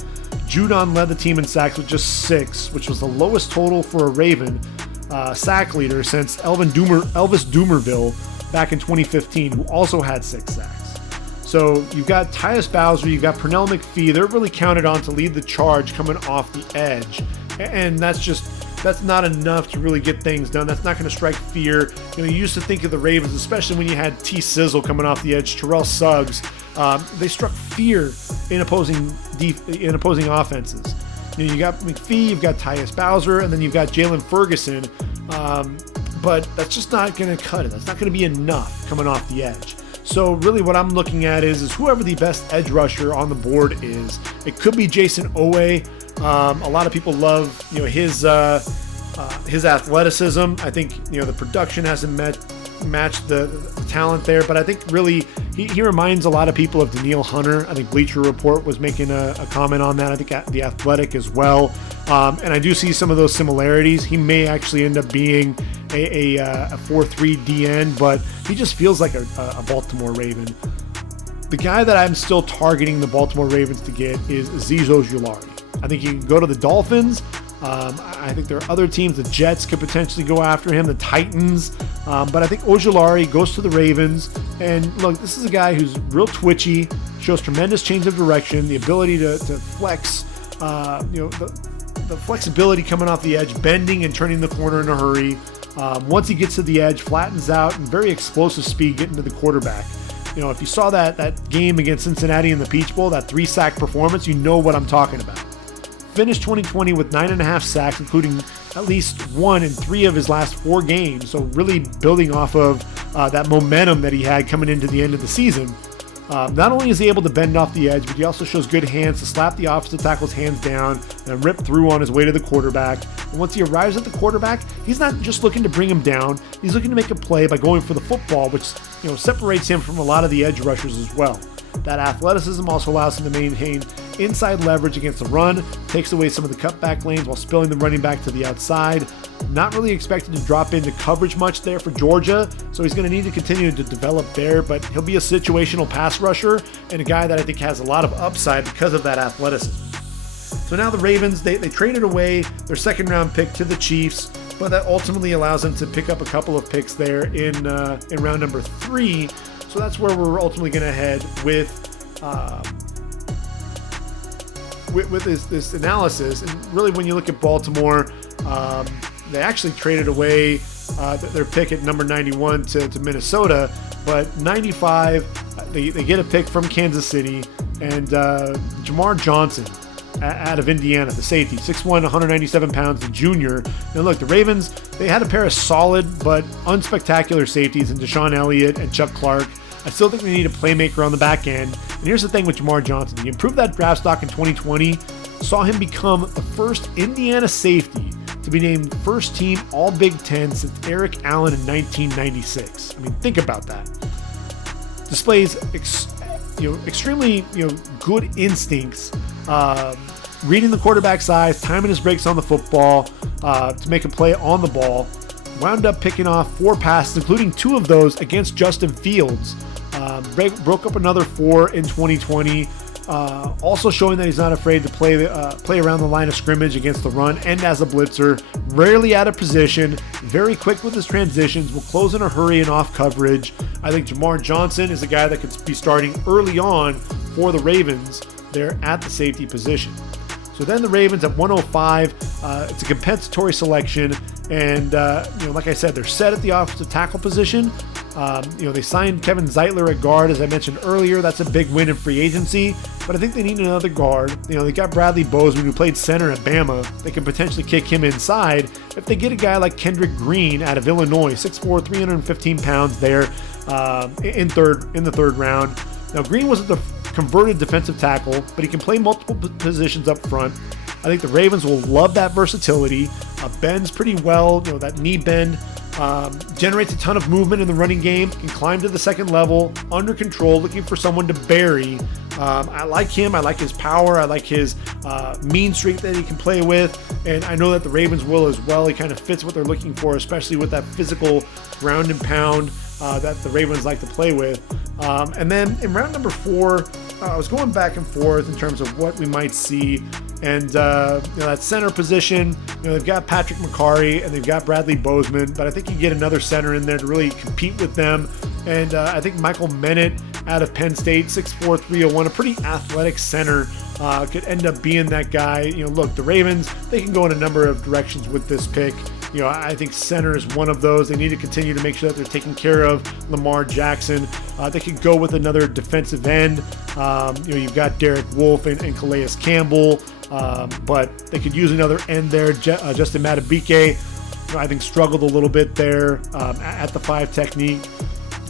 Judon led the team in sacks with just 6, which was the lowest total for a Raven sack leader since Elvis Dumerville back in 2015, who also had 6 sacks. So you've got Tyus Bowser, you've got Pernell McPhee. They're really counted on to lead the charge coming off the edge. And that's not enough to really get things done. That's not going to strike fear. You used to think of the Ravens, especially when you had T. Sizzle coming off the edge, Terrell Suggs, They struck fear in opposing offenses. You got McPhee, you've got Tyus Bowser, and then you've got Jalen Ferguson. But that's just not going to cut it. That's not going to be enough coming off the edge. So really what I'm looking at is whoever the best edge rusher on the board is. It could be Jason Owe. A lot of people love his athleticism. I think the production hasn't matched the talent there, but I think really he reminds a lot of people of Danielle Hunter. I think Bleacher Report was making a comment on that. I think The Athletic as well. And I do see some of those similarities. He may actually end up being a 4-3 DN, but he just feels like a Baltimore Raven. The guy that I'm still targeting the Baltimore Ravens to get is Azeez Ojulari. I think you can go to the Dolphins. I think there are other teams. The Jets could potentially go after him, the Titans. But I think Ojulari goes to the Ravens. And look, this is a guy who's real twitchy, shows tremendous change of direction, the ability to flex, the flexibility coming off the edge, bending and turning the corner in a hurry. Once he gets to the edge, flattens out, and very explosive speed getting to the quarterback. If you saw that game against Cincinnati in the Peach Bowl, that 3-sack performance, you know what I'm talking about. Finished 2020 with 9.5 sacks, including at least 1 in 3 of his last 4 games. So really building off of that momentum that he had coming into the end of the season. Not only is he able to bend off the edge, but he also shows good hands to slap the offensive tackle's hands down and rip through on his way to the quarterback. And once he arrives at the quarterback, he's not just looking to bring him down. He's looking to make a play by going for the football, which separates him from a lot of the edge rushers as well. That athleticism also allows him to maintain inside leverage against the run, takes away some of the cutback lanes while spilling the running back to the outside. Not really expected to drop into coverage much there for Georgia, so he's going to need to continue to develop there, but he'll be a situational pass rusher and a guy that I think has a lot of upside because of that athleticism. So now the Ravens, they traded away their second-round pick to the Chiefs, but that ultimately allows them to pick up a couple of picks there in round number 3. So that's where we're ultimately going to head with this analysis. And really, when you look at Baltimore, they actually traded away their pick at number 91 to Minnesota, but 95, they get a pick from Kansas City, and Jamar Johnson out of Indiana, the safety, 6'1", 197 pounds, the junior. Now look, the Ravens, they had a pair of solid but unspectacular safeties in Deshaun Elliott and Chuck Clark. I still think they need a playmaker on the back end. And here's the thing with Jamar Johnson. He improved that draft stock in 2020, saw him become the first Indiana safety to be named first team All Big Ten since Eric Allen in 1996. I mean, think about that. Displays extremely good instincts, reading the quarterback's eyes, timing his breaks on the football to make a play on the ball. Wound up picking off 4 passes, including 2 of those against Justin Fields. Broke up another 4 in 2020. Also showing that he's not afraid to play around the line of scrimmage against the run and as a blitzer. Rarely out of position. Very quick with his transitions. Will close in a hurry and off coverage. I think Jamar Johnson is a guy that could be starting early on for the Ravens there at the safety position. So then the Ravens at 105, it's a compensatory selection. And, like I said, they're set at the offensive tackle position. They signed Kevin Zeitler at guard, as I mentioned earlier. That's a big win in free agency. But I think they need another guard. They got Bradley Bozeman, who played center at Bama. They can potentially kick him inside if they get a guy like Kendrick Green out of Illinois, 6'4", 315 pounds there in the third round. Now, Green wasn't the converted defensive tackle, but he can play multiple positions up front. I think the Ravens will love that versatility. Bends pretty well, that knee bend. Generates a ton of movement in the running game. Can climb to the second level, under control, looking for someone to bury. I like him. I like his power. I like his mean streak that he can play with. And I know that the Ravens will as well. He kind of fits what they're looking for, especially with that physical ground and pound that the Ravens like to play with. And then in round number 4, I was going back and forth in terms of what we might see. And that center position, they've got Patrick McCarry and they've got Bradley Bozeman, but I think you get another center in there to really compete with them. And I think Michael Menet out of Penn State, 6'4", 301, a pretty athletic center, could end up being that guy. Look, the Ravens, they can go in a number of directions with this pick. I think center is one of those. They need to continue to make sure that they're taking care of Lamar Jackson. They could go with another defensive end. You've got Derek Wolfe and Calais Campbell, but they could use another end there. Justin Madubuike, I think, struggled a little bit there at the 5 technique.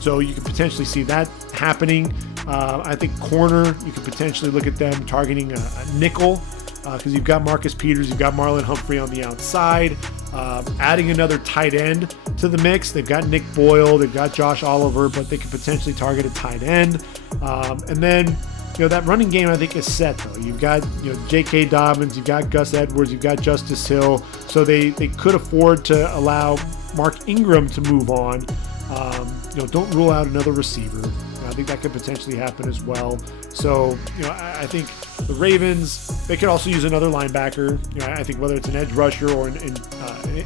So you could potentially see that happening. I think corner, you could potentially look at them targeting a nickel, because you've got Marcus Peters, you've got Marlon Humphrey on the outside. Adding another tight end to the mix. They've got Nick Boyle, they've got Josh Oliver, but they could potentially target a tight end. And then, that running game, I think, is set, though. You've got, J.K. Dobbins, you've got Gus Edwards, you've got Justice Hill. So they could afford to allow Mark Ingram to move on. Don't rule out another receiver. I think that could potentially happen as well. So, I think the Ravens, they could also use another linebacker. I think whether it's an edge rusher or an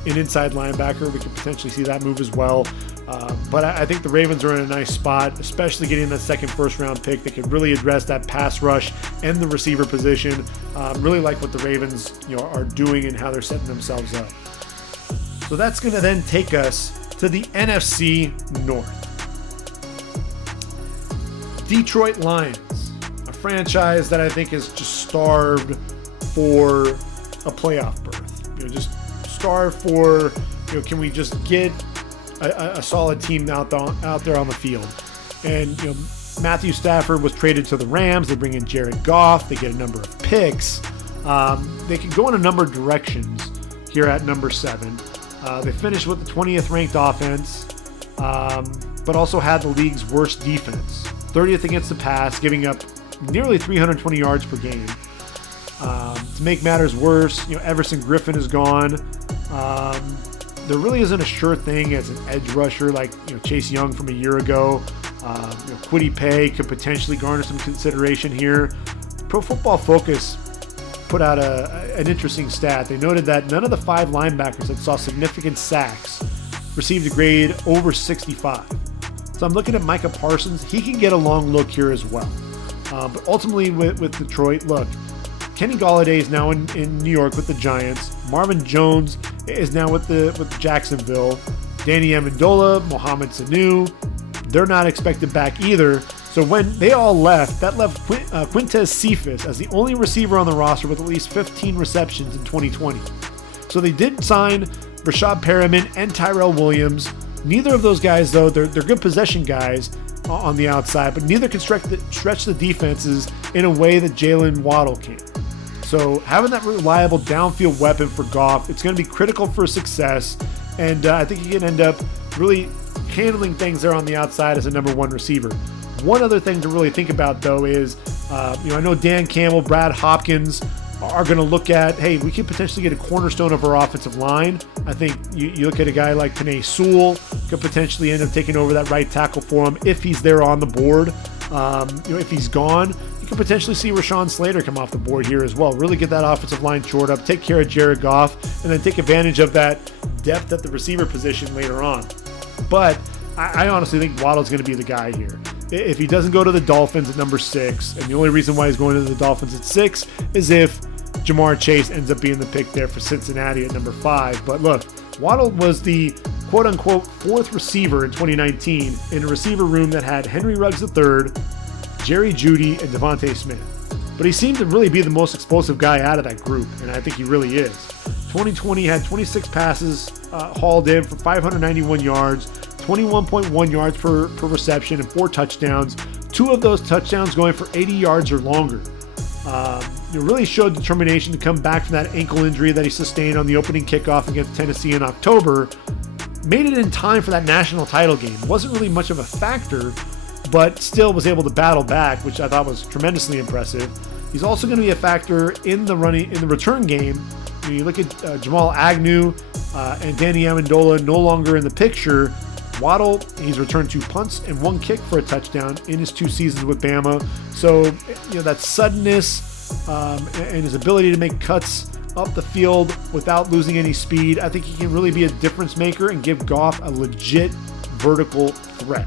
inside linebacker, we could potentially see that move as well. But I think the Ravens are in a nice spot, especially getting that second first-round pick. They could really address that pass rush and the receiver position. Really like what the Ravens, are doing and how they're setting themselves up. So that's going to then take us to the NFC North. Detroit Lions, a franchise that I think is just starved for a playoff berth. Just starved for, can we just get a solid team out there on the field? And, Matthew Stafford was traded to the Rams. They bring in Jared Goff. They get a number of picks. They can go in a number of directions here at number 7. They finished with the 20th ranked offense, but also had the league's worst defense. 30th against the pass, giving up nearly 320 yards per game. To make matters worse, Everson Griffin is gone. There really isn't a sure thing as an edge rusher like Chase Young from a year ago. Kwity Paye could potentially garner some consideration here. Pro Football Focus put out an interesting stat. They noted that none of the 5 linebackers that saw significant sacks received a grade over 65. So I'm looking at Micah Parsons. He can get a long look here as well. But ultimately with Detroit, look, Kenny Golladay is now in New York with the Giants. Marvin Jones is now with Jacksonville. Danny Amendola, Mohamed Sanu, they're not expected back either. So when they all left, that left Quintez Cephas as the only receiver on the roster with at least 15 receptions in 2020. So they did sign Rashad Perriman and Tyrell Williams. Neither of those guys, though, they're good possession guys on the outside, but neither can stretch the defenses in a way that Jalen Waddle can. So having that reliable downfield weapon for Goff, it's going to be critical for success, and I think he can end up really handling things there on the outside as a number 1 receiver. One other thing to really think about, though, is I know Dan Campbell, Brad Hopkins are going to look at, hey, we could potentially get a cornerstone of our offensive line. I think you look at a guy like Penei Sewell, could potentially end up taking over that right tackle for him if he's there on the board. If he's gone, you could potentially see Rashawn Slater come off the board here as well. Really get that offensive line shored up, take care of Jared Goff, and then take advantage of that depth at the receiver position later on. But I honestly think Waddle's going to be the guy here. If he doesn't go to the Dolphins at number 6, and the only reason why he's going to the Dolphins at 6 is if Jamar Chase ends up being the pick there for Cincinnati at number 5. But look, Waddle was the quote-unquote 4th receiver in 2019 in a receiver room that had Henry Ruggs III, Jerry Jeudy, and Devontae Smith. But he seemed to really be the most explosive guy out of that group, and I think he really is. 2020 had 26 passes hauled in for 591 yards, 21.1 yards per reception, and 4 touchdowns. 2 of those touchdowns going for 80 yards or longer. Really showed determination to come back from that ankle injury that he sustained on the opening kickoff against Tennessee in October. Made it in time for that national title game. Wasn't really much of a factor, but still was able to battle back, which I thought was tremendously impressive. He's also going to be a factor in the return game. You look at Jamal Agnew and Danny Amendola no longer in the picture. Waddle, he's returned 2 punts and 1 kick for a touchdown in his 2 seasons with Bama. So, that suddenness and his ability to make cuts up the field without losing any speed, I think he can really be a difference maker and give Goff a legit vertical threat.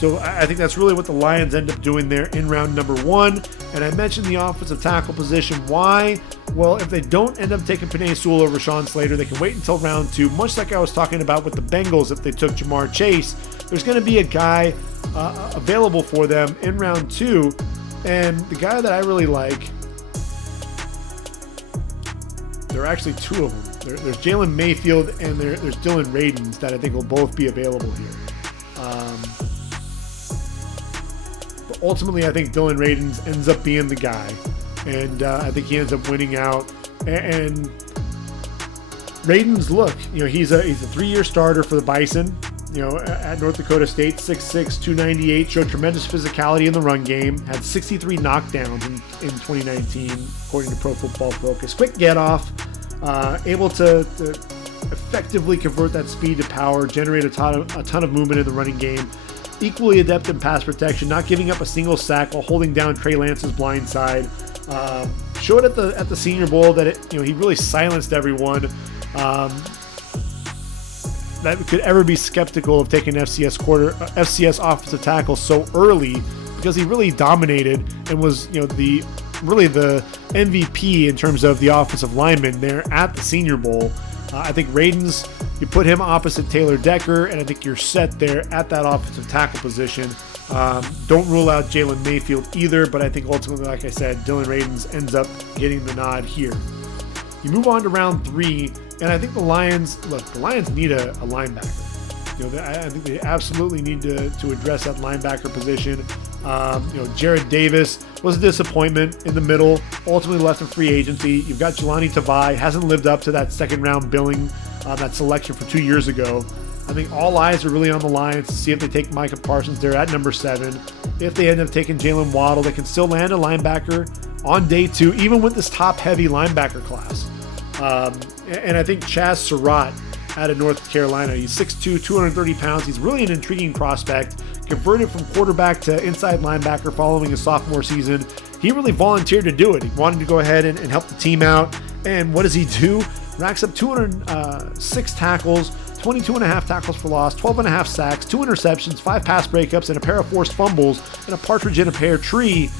So I think that's really what the Lions end up doing there in round number 1. And I mentioned the offensive tackle position. Why? Well, if they don't end up taking Penei Sewell over Rashawn Slater, they can wait until round 2. Much like I was talking about with the Bengals, if they took Jamar Chase, there's going to be a guy available for them in round 2. And the guy that I really like, there are actually 2 of them. There's Jalen Mayfield and there's Dylan Radins that I think will both be available here. But ultimately, I think Dylan Radins ends up being the guy. And I think he ends up winning out. And Radins, look, he's a 3-year starter for the Bison. At North Dakota State, 6'6", 298, showed tremendous physicality in the run game, had 63 knockdowns in 2019, according to Pro Football Focus. Quick get off, able to effectively convert that speed to power, generate a ton of movement in the running game, equally adept in pass protection, not giving up a single sack while holding down Trey Lance's blind side. Showed at the Senior Bowl that he really silenced everyone that could ever be skeptical of taking FCS offensive tackle so early, because he really dominated and was the MVP in terms of the offensive lineman there at the Senior Bowl. I think Radins, you put him opposite Taylor Decker, and I think you're set there at that offensive tackle position. Don't rule out Jalen Mayfield either, but I think ultimately, like I said, Dylan Radins ends up getting the nod here. You move on to round 3, and I think the Lions need a linebacker. I think they absolutely need to address that linebacker position. Jared Davis was a disappointment in the middle, ultimately left in free agency. You've got Jelani Tavai, hasn't lived up to that second round billing, that selection for 2 years ago. I think all eyes are really on the Lions to see if they take Micah Parsons there at number 7. If they end up taking Jalen Waddle, they can still land a linebacker on day 2, even with this top-heavy linebacker class. And I think Chaz Surratt out of North Carolina, he's 6'2", 230 pounds. He's really an intriguing prospect. Converted from quarterback to inside linebacker following his sophomore season. He really volunteered to do it. He wanted to go ahead and help the team out. And what does he do? Racks up 206 tackles, 22.5 tackles for loss, 12.5 sacks, 2 interceptions, 5 pass breakups, and a pair of forced fumbles, and a partridge in a pear tree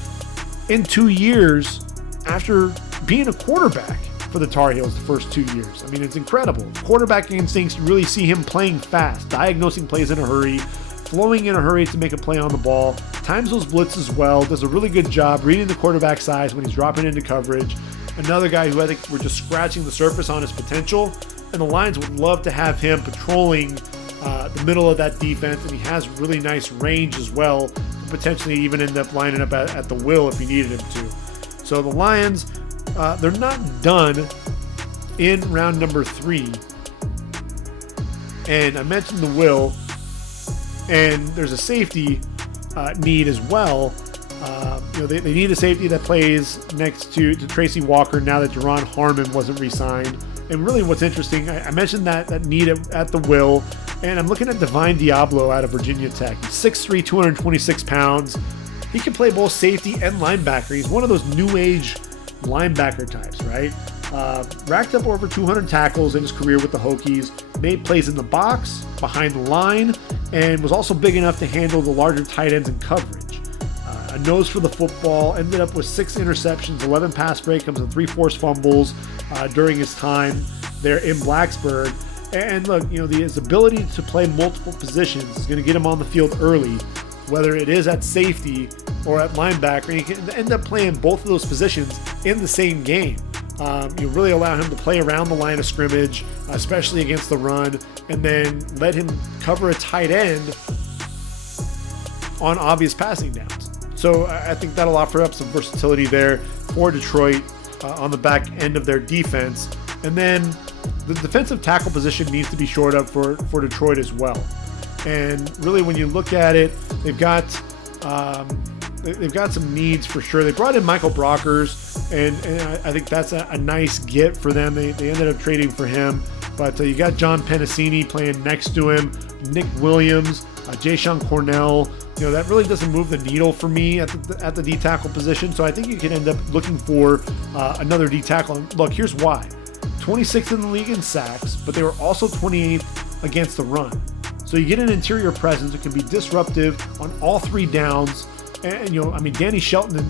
in 2 years after being a quarterback for the Tar Heels the first 2 years. I mean, it's incredible. Quarterback instincts, you really see him playing fast, diagnosing plays in a hurry, flowing in a hurry to make a play on the ball, times those blitzes well, does a really good job reading the quarterback's eyes when he's dropping into coverage. Another guy who I think we're just scratching the surface on his potential, and the Lions would love to have him patrolling the middle of that defense, and he has really nice range as well, potentially even end up lining up at the will if you needed him to. So the Lions, they're not done in round number 3. And I mentioned the will, and there's a safety need as well. They need a safety that plays next to Tracy Walker now that Jerron Harmon wasn't re-signed. And really what's interesting, I mentioned that need at the will, and I'm looking at Divine Diablo out of Virginia Tech. He's 6'3", 226 pounds. He can play both safety and linebacker. He's one of those new age linebacker types, right? Racked up over 200 tackles in his career with the Hokies, made plays in the box, behind the line, and was also big enough to handle the larger tight ends in coverage. A nose for the football, ended up with 6 interceptions, 11 pass breakups, and 3 forced fumbles during his time there in Blacksburg. And look, his ability to play multiple positions is going to get him on the field early, whether it is at safety or at linebacker. And he can end up playing both of those positions in the same game. You really allow him to play around the line of scrimmage, especially against the run, and then let him cover a tight end on obvious passing downs. So I think that'll offer up some versatility there for Detroit on the back end of their defense. And then the defensive tackle position needs to be shored up for Detroit as well. And really, when you look at it, they've got some needs for sure. They brought in Michael Brockers, and I think that's a nice get for them. They ended up trading for him. But you got John Pennicini playing next to him, Nick Williams, Jayshon Cornell. That really doesn't move the needle for me at the D tackle position. So I think you can end up looking for another D tackle. And look, here's why: 26th in the league in sacks, but they were also 28th against the run. So you get an interior presence that can be disruptive on all three downs. And, Danny Shelton,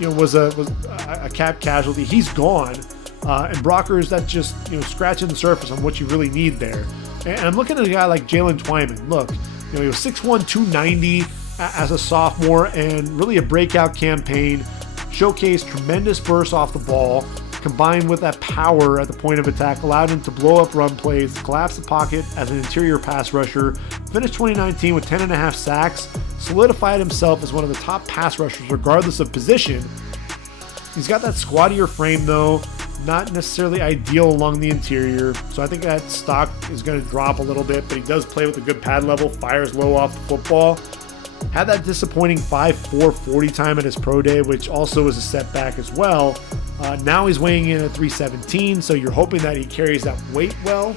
was a cap casualty. He's gone. And Brockers, that's just, scratching the surface on what you really need there. And I'm looking at a guy like Jalen Twyman. Look, he was 6'1", 290 as a sophomore, and really a breakout campaign. Showcased tremendous bursts off the ball, combined with that power at the point of attack, allowed him to blow up run plays, collapse the pocket as an interior pass rusher, finished 2019 with 10.5 sacks, solidified himself as one of the top pass rushers regardless of position. He's got that squattier frame though, not necessarily ideal along the interior, so I think that stock is going to drop a little bit, but he does play with a good pad level, fires low off the football. Had that disappointing 5.4 40 time at his pro day, which also is a setback as well. Now he's weighing in at 317, so you're hoping that he carries that weight well.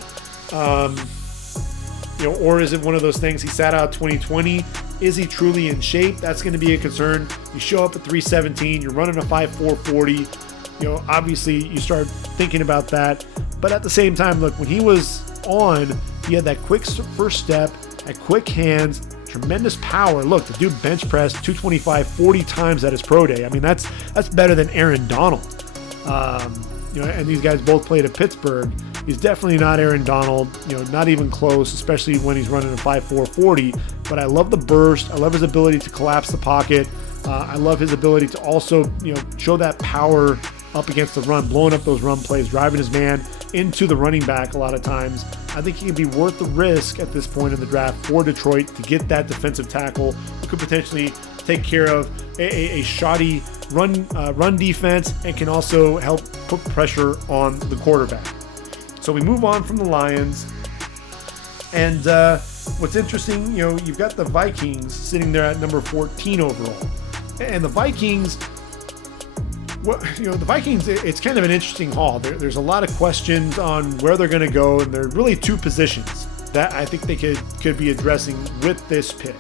Or is it one of those things, he sat out 2020, is he truly in shape? That's going to be a concern. You show up at 317, you're running a 5.4 40. Obviously you start thinking about that. But at the same time, look, when he was on, he had that quick first step, had quick hands, tremendous power. Look, the dude bench pressed 225 40 times at his pro day. I mean, that's better than Aaron Donald. And these guys both played at Pittsburgh. He's definitely not Aaron Donald, not even close, especially when he's running a 5.4 40. But I love the burst. I love his ability to collapse the pocket. I love his ability to also, show that power up against the run, blowing up those run plays, driving his man into the running back a lot of times. I think he could be worth the risk at this point in the draft for Detroit to get that defensive tackle who could potentially take care of a shoddy run defense and can also help put pressure on the quarterback. So we move on from the Lions. And what's interesting, you've got the Vikings sitting there at number 14 overall. And the Vikings, it's kind of an interesting haul. There's a lot of questions on where they're going to go, and there are really two positions that I think they could be addressing with this pick.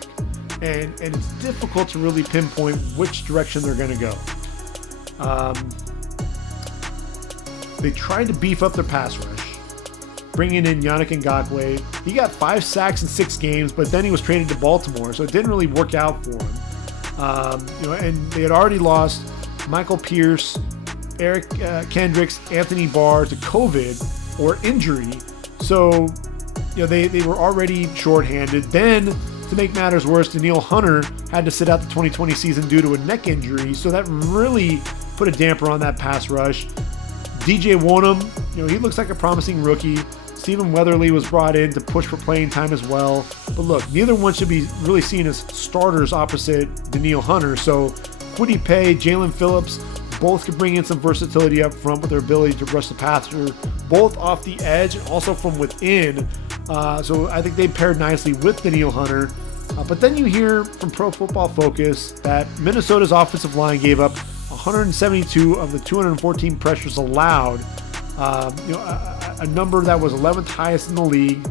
And it's difficult to really pinpoint which direction they're going to go. They tried to beef up their pass rush, bringing in Yannick Ngakoue. He got 5 sacks in 6 games, but then he was traded to Baltimore, so it didn't really work out for him. And they had already lost Michael Pierce, Eric Kendricks, Anthony Barr to COVID or injury. So, they were already shorthanded. Then, to make matters worse, Danielle Hunter had to sit out the 2020 season due to a neck injury. So that really put a damper on that pass rush. DJ Wonnum, he looks like a promising rookie. Stephen Weatherly was brought in to push for playing time as well. But look, neither one should be really seen as starters opposite Danielle Hunter. So Kwity Paye, Jalen Phillips, both could bring in some versatility up front with their ability to rush the passer, both off the edge and also from within. So I think they paired nicely with Danielle Hunter. But then you hear from Pro Football Focus that Minnesota's offensive line gave up 172 of the 214 pressures allowed. A number that was 11th highest in the league.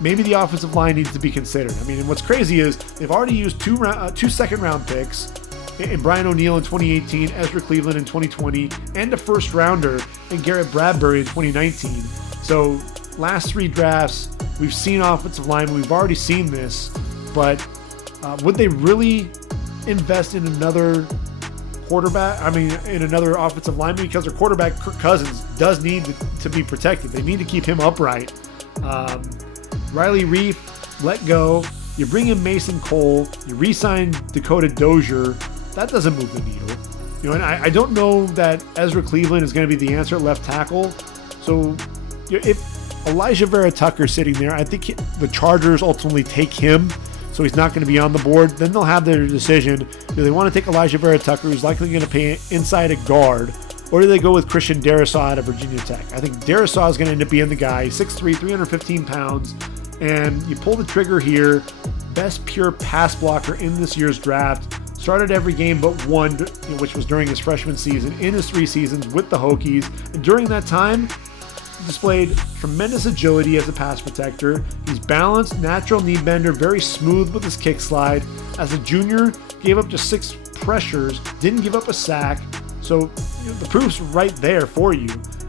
Maybe the offensive line needs to be considered. I mean, and what's crazy is they've already used two second-round picks in Brian O'Neill in 2018, Ezra Cleveland in 2020, and a first-rounder in Garrett Bradbury in 2019. So last 3 drafts, we've seen offensive line. We've already seen this, but would they really invest in another quarterback? I mean, in another offensive lineman, because their quarterback Kirk Cousins does need to be protected. They need to keep him upright. Riley Reif let go. You bring in Mason Cole. You re-sign Dakota Dozier. That doesn't move the needle. And I don't know that Ezra Cleveland is going to be the answer at left tackle. So if Elijah Vera Tucker's sitting there, I think the Chargers ultimately take him, so he's not going to be on the board. Then they'll have their decision. Do they want to take Elijah Vera Tucker, who's likely going to play inside a guard, or do they go with Christian Darrisaw out of Virginia Tech? I think Darrisaw is going to end up being the guy, 6'3", 315 pounds, and you pull the trigger here. Best pure pass blocker in this year's draft. Started every game but one, which was during his freshman season, in his 3 seasons with the Hokies. And during that time, displayed tremendous agility as a pass protector. He's balanced, natural knee bender, very smooth with his kick slide. As a junior, gave up just 6 pressures, didn't give up a sack. So the proof's right there for you.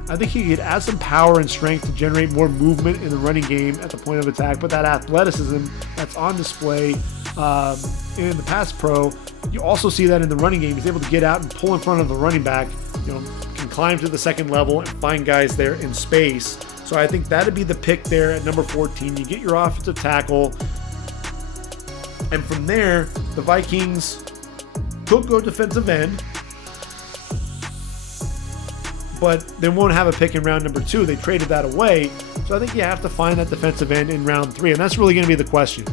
I think he could add some power and strength to generate more movement in the running game at the point of attack, but that athleticism that's on display in the pass pro, you also see that in the running game. He's able to get out and pull in front of the running back, can climb to the second level and find guys there in space. So I think that'd be the pick there at number 14. You get your offensive tackle, and from there, the Vikings could go defensive end, but they won't have a pick in round number 2. They traded that away. So I think you have to find that defensive end in round 3, and that's really going to be the question.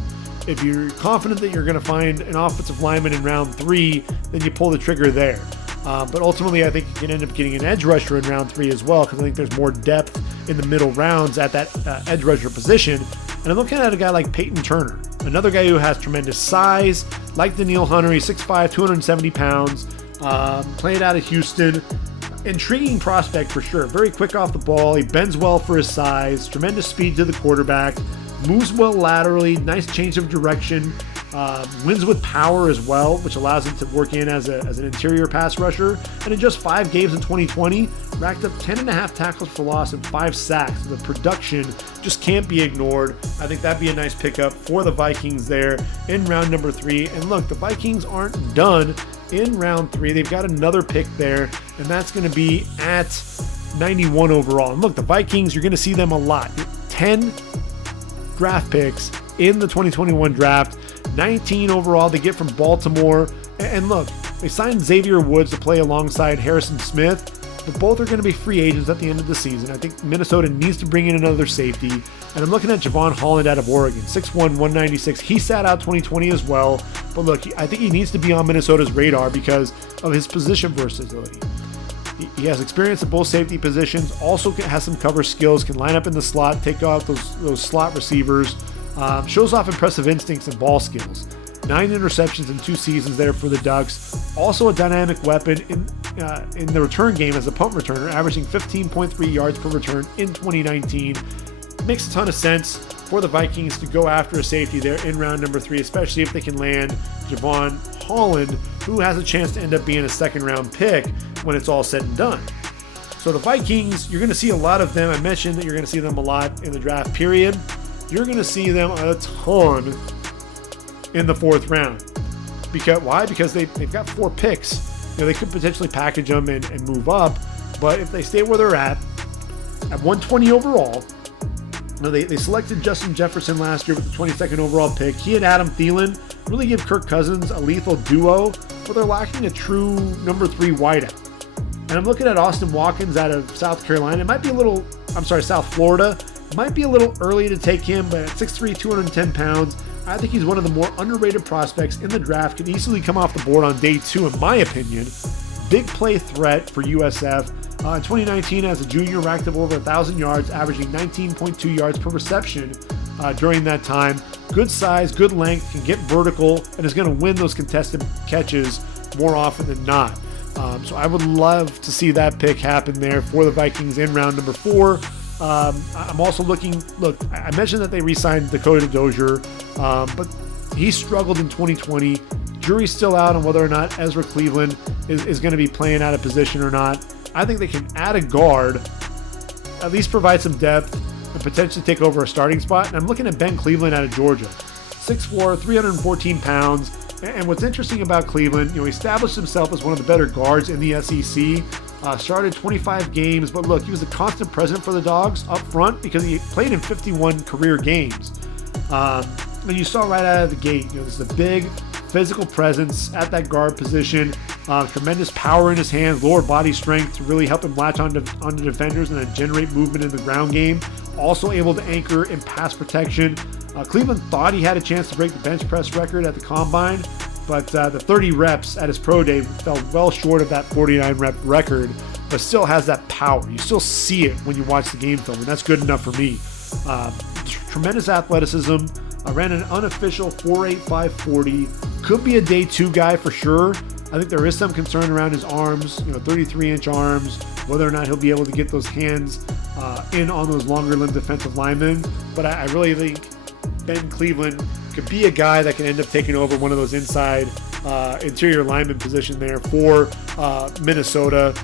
If you're confident that you're going to find an offensive lineman in round 3, then you pull the trigger there. But ultimately, I think you can end up getting an edge rusher in round 3 as well, because I think there's more depth in the middle rounds at that edge rusher position. And I'm looking at a guy like Peyton Turner, another guy who has tremendous size, like Danielle Hunter. He's 6'5", 270 pounds, played out of Houston. Intriguing prospect for sure. Very quick off the ball. He bends well for his size. Tremendous speed to the quarterback. Moves well laterally. Nice change of direction. Wins with power as well, which allows him to work in as an interior pass rusher. And in just 5 games in 2020, racked up 10.5 tackles for loss and 5 sacks. The production just can't be ignored. I think that'd be a nice pickup for the Vikings there in round number 3. And look, the Vikings aren't done in round 3. They've got another pick there, and that's going to be at 91 overall. And look, the Vikings, you're going to see them a lot. 10 draft picks in the 2021 draft. 19 overall they get from Baltimore. And look, they signed Xavier Woods to play alongside Harrison Smith, but both are going to be free agents at the end of the season. I think Minnesota needs to bring in another safety. And I'm looking at Javon Holland out of Oregon, 6'1", 196. He sat out 2020 as well. But look, I think he needs to be on Minnesota's radar because of his position versatility. He has experience at both safety positions, also has some cover skills, can line up in the slot, take out those slot receivers, shows off impressive instincts and ball skills. 9 interceptions in 2 seasons there for the Ducks. Also a dynamic weapon in the return game as a punt returner, averaging 15.3 yards per return in 2019. Makes a ton of sense for the Vikings to go after a safety there in round number 3, especially if they can land Javon Holland, who has a chance to end up being a second-round pick when it's all said and done. So the Vikings, you're going to see a lot of them. I mentioned that you're going to see them a lot in the draft period. You're going to see them a ton in the 4th round. Why? Because they've got 4 picks. They could potentially package them and move up, but if they stay where they're at 120 overall, they selected Justin Jefferson last year with the 22nd overall pick. He and Adam Thielen really give Kirk Cousins a lethal duo, but they're lacking a true number 3 wideout. And I'm looking at Austin Watkins out of South Florida. Might be a little early to take him, but at 6'3", 210 pounds, I think he's one of the more underrated prospects in the draft. Could easily come off the board on day 2, in my opinion. Big play threat for USF. In 2019, as a junior, racked up over 1,000 yards, averaging 19.2 yards per reception during that time. Good size, good length, can get vertical, and is going to win those contested catches more often than not. So I would love to see that pick happen there for the Vikings in round number 4. I'm also looking, I mentioned that they re-signed Dakota Dozier, but he struggled in 2020. Jury's still out on whether or not Ezra Cleveland is going to be playing out of position or not. I think they can add a guard, at least provide some depth, and potentially take over a starting spot. And I'm looking at Ben Cleveland out of Georgia, 6'4", 314 pounds. And what's interesting about Cleveland, he established himself as one of the better guards in the SEC. Started 25 games, but look, he was a constant presence for the Dogs up front because he played in 51 career games. And you saw right out of the gate, this is a big physical presence at that guard position, tremendous power in his hands, lower body strength to really help him latch onto defenders and then generate movement in the ground game. Also able to anchor in pass protection. Cleveland thought he had a chance to break the bench press record at the Combine, but the 30 reps at his pro day fell well short of that 49 rep record, but still has that power. You still see it when you watch the game film, and that's good enough for me. Tremendous athleticism. Ran an unofficial 4.85 40. Could be a day 2 guy for sure. I think there is some concern around his arms, 33-inch arms, whether or not he'll be able to get those hands in on those longer limb defensive linemen. But I really think Ben Cleveland could be a guy that can end up taking over one of those inside interior lineman position there for Minnesota.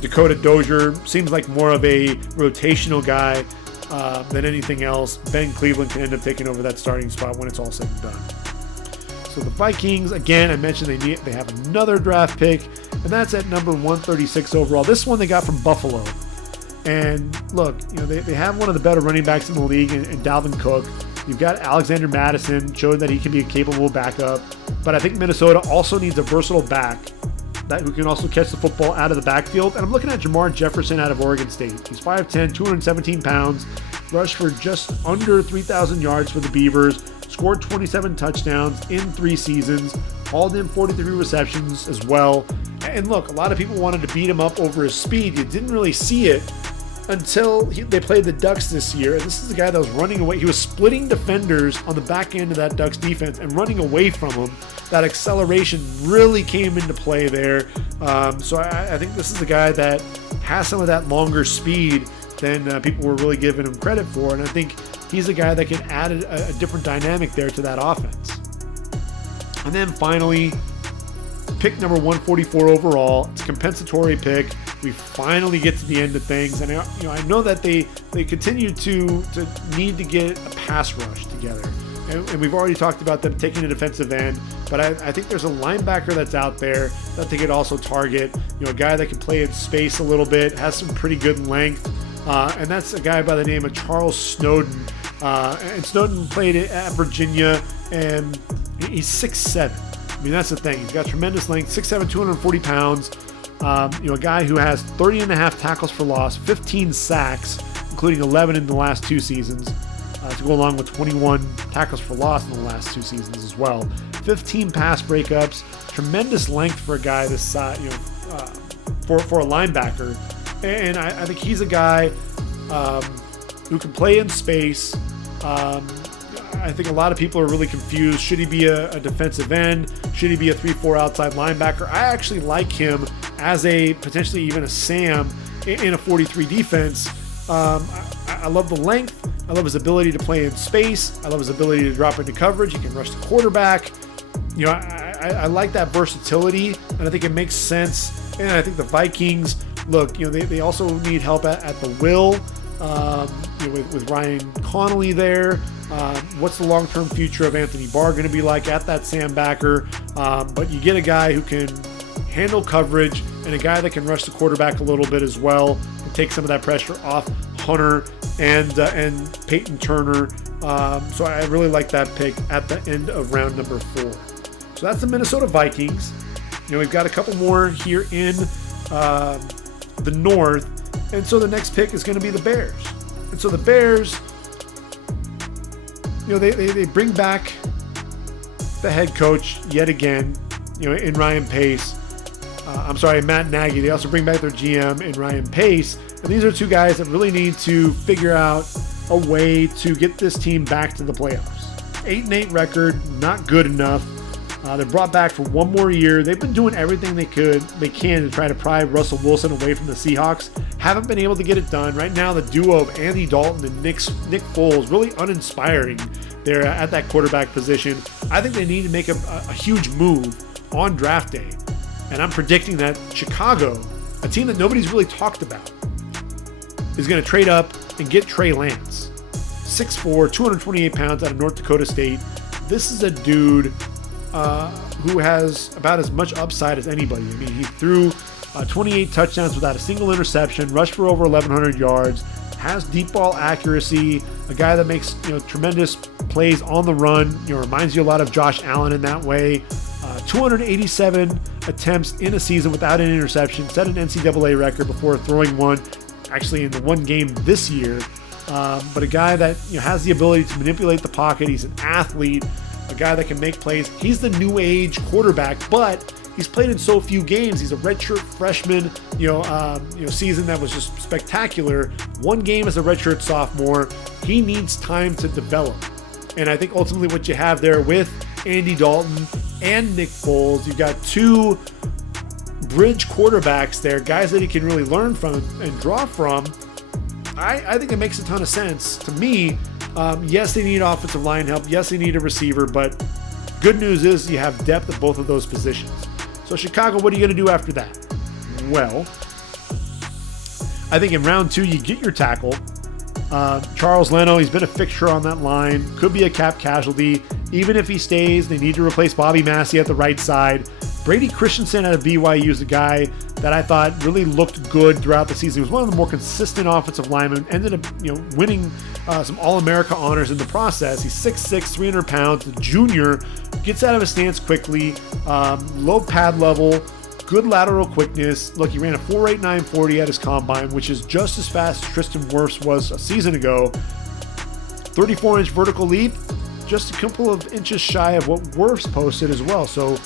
Dakota Dozier seems like more of a rotational guy than anything else. Ben Cleveland can end up taking over that starting spot when it's all said and done. So the Vikings, again, I mentioned they have another draft pick, and that's at number 136 overall. This one they got from Buffalo. And look, they have one of the better running backs in the league in Dalvin Cook. You've got Alexander Mattison, showing that he can be a capable backup. But I think Minnesota also needs a versatile back who can also catch the football out of the backfield. And I'm looking at Jamar Jefferson out of Oregon State. He's 5'10", 217 pounds, rushed for just under 3,000 yards for the Beavers, scored 27 touchdowns in 3 seasons, hauled in 43 receptions as well. And look, a lot of people wanted to beat him up over his speed. You didn't really see it until they played the Ducks this year. And this is the guy that was running away. He was splitting defenders on the back end of that Ducks defense and running away from them. That acceleration really came into play there. So I think this is the guy that has some of that longer speed than people were really giving him credit for. And I think he's a guy that can add a different dynamic there to that offense. And then finally, pick number 144 overall. It's a compensatory pick. We finally get to the end of things, and I know that they continue to need to get a pass rush together, and we've already talked about them taking a defensive end. But I think there's a linebacker that's out there that they could also target. A guy that can play in space a little bit, has some pretty good length, and that's a guy by the name of Charles Snowden. And Snowden played at Virginia, and he's 6'7". I mean, that's the thing. He's got tremendous length, 6'7", 240 pounds. A guy who has 30 and a half tackles for loss, 15 sacks, including 11 in the last 2 seasons, to go along with 21 tackles for loss in the last 2 seasons as well. 15 pass breakups, tremendous length for a guy this size, for a linebacker. And I think he's a guy who can play in space. I think a lot of people are really confused. Should he be a defensive end? Should he be a 3-4 outside linebacker? I actually like him as a potentially even a Sam in a 43 defense. I love the length. I love his ability to play in space. I love his ability to drop into coverage. He can rush the quarterback. I like that versatility, and I think it makes sense. And I think the Vikings, look, they also need help at the will. With Ryan Connolly there. What's the long-term future of Anthony Barr going to be like at that Sam backer? But you get a guy who can handle coverage and a guy that can rush the quarterback a little bit as well and take some of that pressure off Hunter and Peyton Turner. So I really like that pick at the end of round number 4. So that's the Minnesota Vikings. We've got a couple more here in the North. And so the next pick is going to be the Bears. And so the Bears, they bring back the head coach yet again, in Ryan Pace. Matt Nagy. They also bring back their GM in Ryan Pace. And these are 2 guys that really need to figure out a way to get this team back to the playoffs. 8-8 record, not good enough. They're brought back for 1 more year. They've been doing everything they can to try to pry Russell Wilson away from the Seahawks. Haven't been able to get it done. Right now, the duo of Andy Dalton and Nick Foles really uninspiring there at that quarterback position. I think they need to make a huge move on draft day. And I'm predicting that Chicago, a team that nobody's really talked about, is going to trade up and get Trey Lance. 6'4", 228 pounds out of North Dakota State. This is a dude who has about as much upside as anybody. I mean, he threw 28 touchdowns without a single interception, rushed for over 1,100 yards, has deep ball accuracy, a guy that makes tremendous plays on the run. Reminds you a lot of Josh Allen in that way. 287 attempts in a season without an interception, set an NCAA record before throwing one, actually in the one game this year. But a guy that has the ability to manipulate the pocket. He's an athlete, a guy that can make plays. He's the new age quarterback, but he's played in so few games. He's a redshirt freshman, season that was just spectacular. 1 game as a redshirt sophomore. He needs time to develop. And I think ultimately what you have there with Andy Dalton and Nick Foles, you've got 2 bridge quarterbacks there, guys that he can really learn from and draw from. I think it makes a ton of sense to me. Yes, they need offensive line help. Yes, they need a receiver, but good news is you have depth at both of those positions. So Chicago, what are you going to do after that? Well, I think in round 2, you get your tackle. Charles Leno, he's been a fixture on that line. Could be a cap casualty. Even if he stays, they need to replace Bobby Massey at the right side. Brady Christensen out of BYU is a guy that I thought really looked good throughout the season. He was one of the more consistent offensive linemen. Ended up, winning some All-America honors in the process. He's 6'6", 300 pounds. The junior gets out of his stance quickly. Low pad level. Good lateral quickness. Look, he ran a 4.89 40 at his combine, which is just as fast as Tristan Wirfs was a season ago. 34-inch vertical leap, just a couple of inches shy of what Wirfs posted as well. So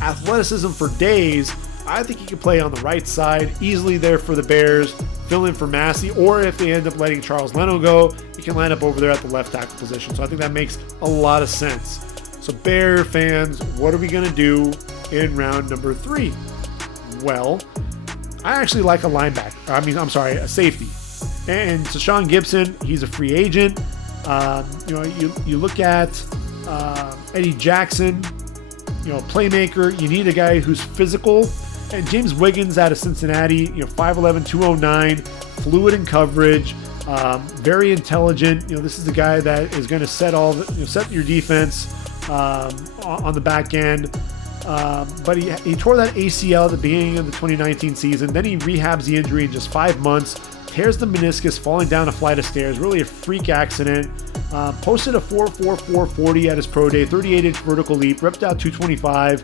athleticism for days. I think he can play on the right side, easily there for the Bears, fill in for Massey, or if they end up letting Charles Leno go, he can line up over there at the left tackle position. So I think that makes a lot of sense. So Bear fans, what are we going to do in round number 3? Well, I actually like a safety. And Tashawn Gibson, he's a free agent. You look at Eddie Jackson, playmaker. You need a guy who's physical. And James Wiggins out of Cincinnati, 5'11", 209, fluid in coverage, very intelligent. This is the guy that is going to set your defense on the back end. But he tore that ACL at the beginning of the 2019 season. Then he rehabs the injury in just 5 months, tears the meniscus falling down a flight of stairs. Really a freak accident. Posted a 4.44 40 at his pro day, 38-inch vertical leap, repped out 225,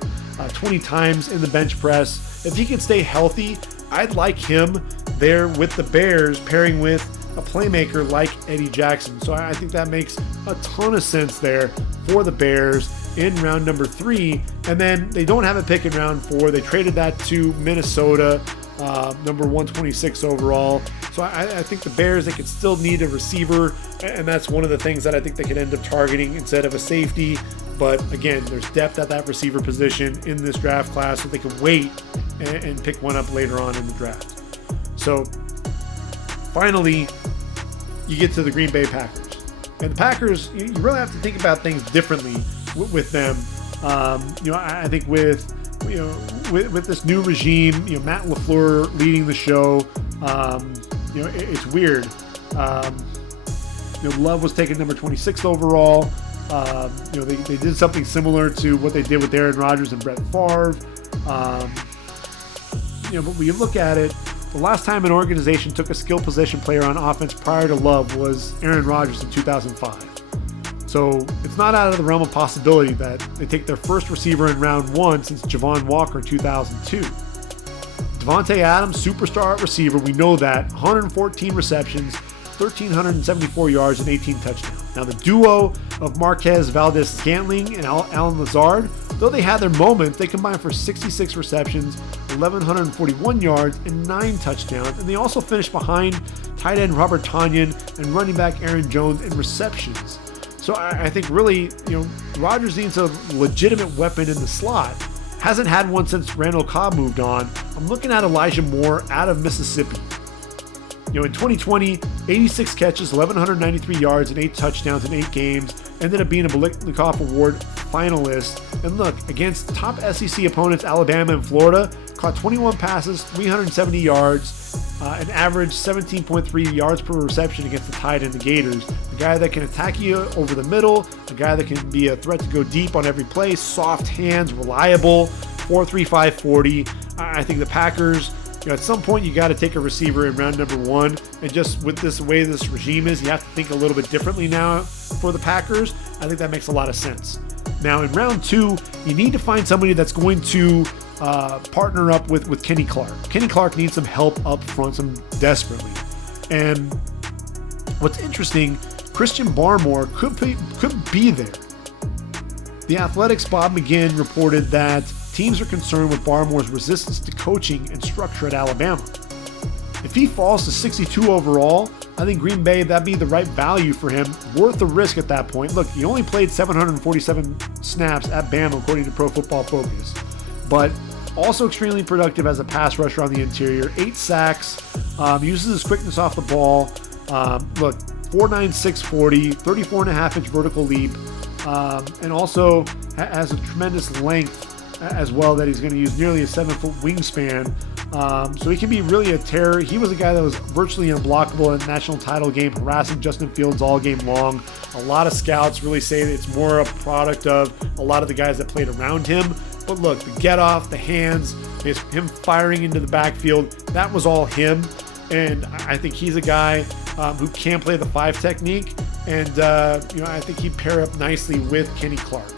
20 times in the bench press. If he can stay healthy, I'd like him there with the Bears, pairing with a playmaker like Eddie Jackson. So I think that makes a ton of sense there for the Bears in round number 3. And then they don't have a pick in round 4. They traded that to Minnesota, number 126 overall. So I think the Bears, they could still need a receiver, and that's one of the things that I think they could end up targeting instead of a safety. But again, there's depth at that receiver position in this draft class, so they can wait and pick one up later on in the draft. So finally, you get to the Green Bay Packers. And the Packers, you really have to think about things differently with them. I think with this new regime, Matt LaFleur leading the show, it's weird. Love was taken number 26 overall. They did something similar to what they did with Aaron Rodgers and Brett Favre. But when you look at it, the last time an organization took a skill position player on offense prior to Love was Aaron Rodgers in 2005. So it's not out of the realm of possibility that they take their first receiver in round 1 since Javon Walker in 2002. Devontae Adams, superstar at receiver, we know that, 114 receptions, 1,374 yards, and 18 touchdowns. Now the duo of Marquez Valdez-Scantling and Alan Lazard, though they had their moments, they combined for 66 receptions, 1,141 yards, and 9 touchdowns. And they also finished behind tight end Robert Tonyan and running back Aaron Jones in receptions. So I think really, Rodgers needs a legitimate weapon in the slot. Hasn't had one since Randall Cobb moved on. I'm looking at Elijah Moore out of Mississippi. In 2020, 86 catches, 1,193 yards, and 8 touchdowns in 8 games. Ended up being a Biletnikoff Award finalist. And look, against top SEC opponents, Alabama and Florida, caught 21 passes, 370 yards, an average 17.3 yards per reception against the Tide and the Gators. A guy that can attack you over the middle, a guy that can be a threat to go deep on every play, soft hands, reliable, 4.35 40. I think the Packers, at some point you got to take a receiver in round number 1, and just with this way this regime is, you have to think a little bit differently now for the Packers. I think that makes a lot of sense. Now in round 2, you need to find somebody that's going to partner up with Kenny Clark. Kenny Clark needs some help up front, some desperately. And what's interesting, Christian Barmore could be there. The Athletic's Bob McGinn reported that teams are concerned with Barmore's resistance to coaching and structure at Alabama. If he falls to 62 overall, I think Green Bay, that'd be the right value for him, worth the risk at that point. Look, he only played 747 snaps at Bama according to Pro Football Focus, but also extremely productive as a pass rusher on the interior. 8 sacks, uses his quickness off the ball. Look, 4.96 40, 34.5-inch vertical leap, and also has a tremendous length as well that he's going to use, nearly a 7-foot wingspan. So he can be really a terror. He was a guy that was virtually unblockable in the national title game, harassing Justin Fields all game long. A lot of scouts really say that it's more a product of a lot of the guys that played around him. But look, the get off, the hands, him firing into the backfield, that was all him. And I think he's a guy who can play the 5 technique. And, I think he'd pair up nicely with Kenny Clark.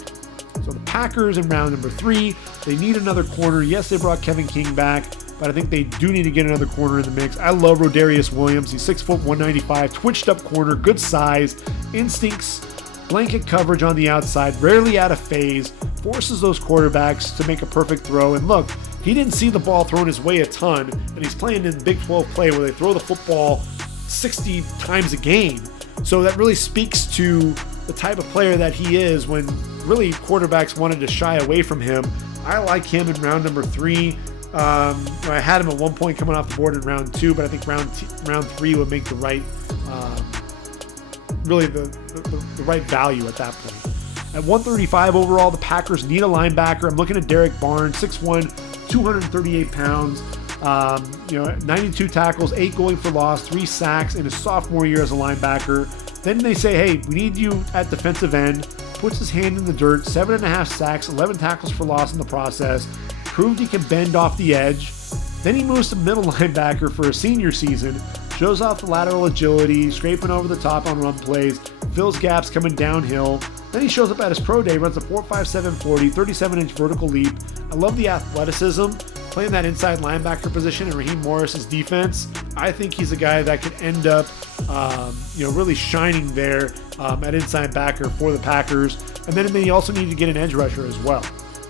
So the Packers in round number 3, they need another corner. Yes, they brought Kevin King back, but I think they do need to get another corner in the mix. I love Rodarius Williams. He's 6 foot 195, twitched up corner, good size, instincts, blanket coverage on the outside, rarely out of phase, forces those quarterbacks to make a perfect throw. And look, he didn't see the ball thrown his way a ton, and he's playing in Big 12 play where they throw the football 60 times a game. So that really speaks to the type of player that he is when really quarterbacks wanted to shy away from him. I like him in round number 3. I had him at one point coming off the board in round 2, but I think round 3 would make the right, really the right value at that point. At 135 overall, the Packers need a linebacker. I'm looking at Derek Barnes, 6'1", 238 pounds. 92 tackles, 8 going for loss, 3 sacks in his sophomore year as a linebacker. Then they say, hey, we need you at defensive end. Puts his hand in the dirt, 7.5 sacks, 11 tackles for loss in the process. Proved he can bend off the edge. Then he moves to middle linebacker for a senior season. Shows off the lateral agility, scraping over the top on run plays, fills gaps coming downhill. Then he shows up at his pro day, runs a 4.57 40, 37-inch vertical leap. I love the athleticism. Playing that inside linebacker position in Raheem Morris's defense, I think he's a guy that could end up, really shining there at inside backer for the Packers. And then they also need to get an edge rusher as well.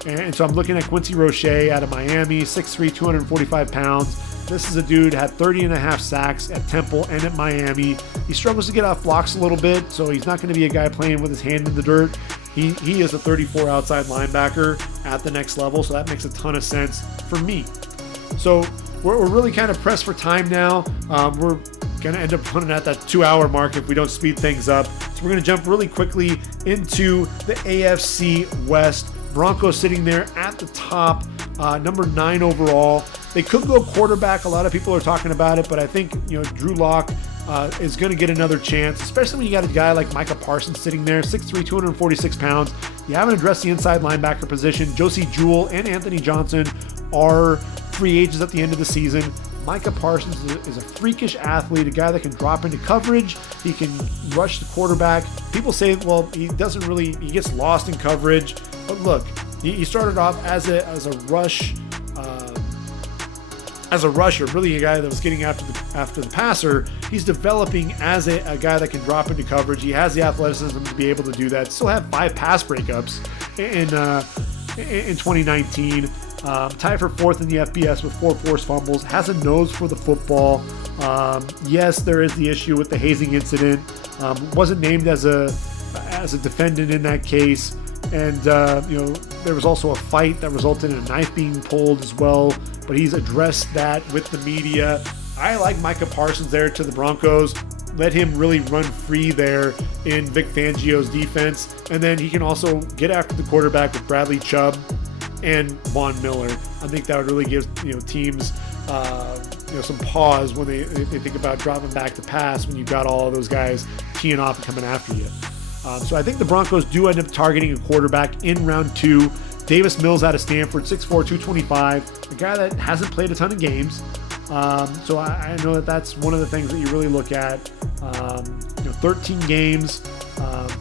And so I'm looking at Quincy Roche out of Miami, 6'3", 245 pounds. This is a dude had 30.5 sacks at Temple and at Miami. He struggles to get off blocks a little bit, so he's not going to be a guy playing with his hand in the dirt. He is a 34 outside linebacker at the next level, so that makes a ton of sense for me. So we're really kind of pressed for time now. We're going to end up running at that 2-hour mark if we don't speed things up. So we're going to jump really quickly into the AFC West. Broncos sitting there at the top, number 9 overall. They could go quarterback. A lot of people are talking about it, but I think Drew Lock is going to get another chance, especially when you got a guy like Micah Parsons sitting there, 6'3", 246 pounds. You haven't addressed the inside linebacker position. Josie Jewell and Anthony Johnson are free agents at the end of the season. Micah Parsons is a freakish athlete, a guy that can drop into coverage. He can rush the quarterback. People say, well, he gets lost in coverage. But look, he started off as a rusher, really a guy that was getting after the passer. He's developing as a guy that can drop into coverage. He has the athleticism to be able to do that. Still have 5 pass breakups in 2019. Tied for 4th in the FBS with 4 forced fumbles. Has a nose for the football. Yes, there is the issue with the hazing incident. Wasn't named as a defendant in that case. And, there was also a fight that resulted in a knife being pulled as well. But he's addressed that with the media. I like Micah Parsons there to the Broncos. Let him really run free there in Vic Fangio's defense. And then he can also get after the quarterback with Bradley Chubb and Von Miller. I think that would really give teams some pause when they think about dropping back to pass when you've got all of those guys teeing off and coming after you. So I think the Broncos do end up targeting a quarterback in round 2. Davis Mills out of Stanford, 6'4", 225, a guy that hasn't played a ton of games. So I know that's one of the things that you really look at. 13 games,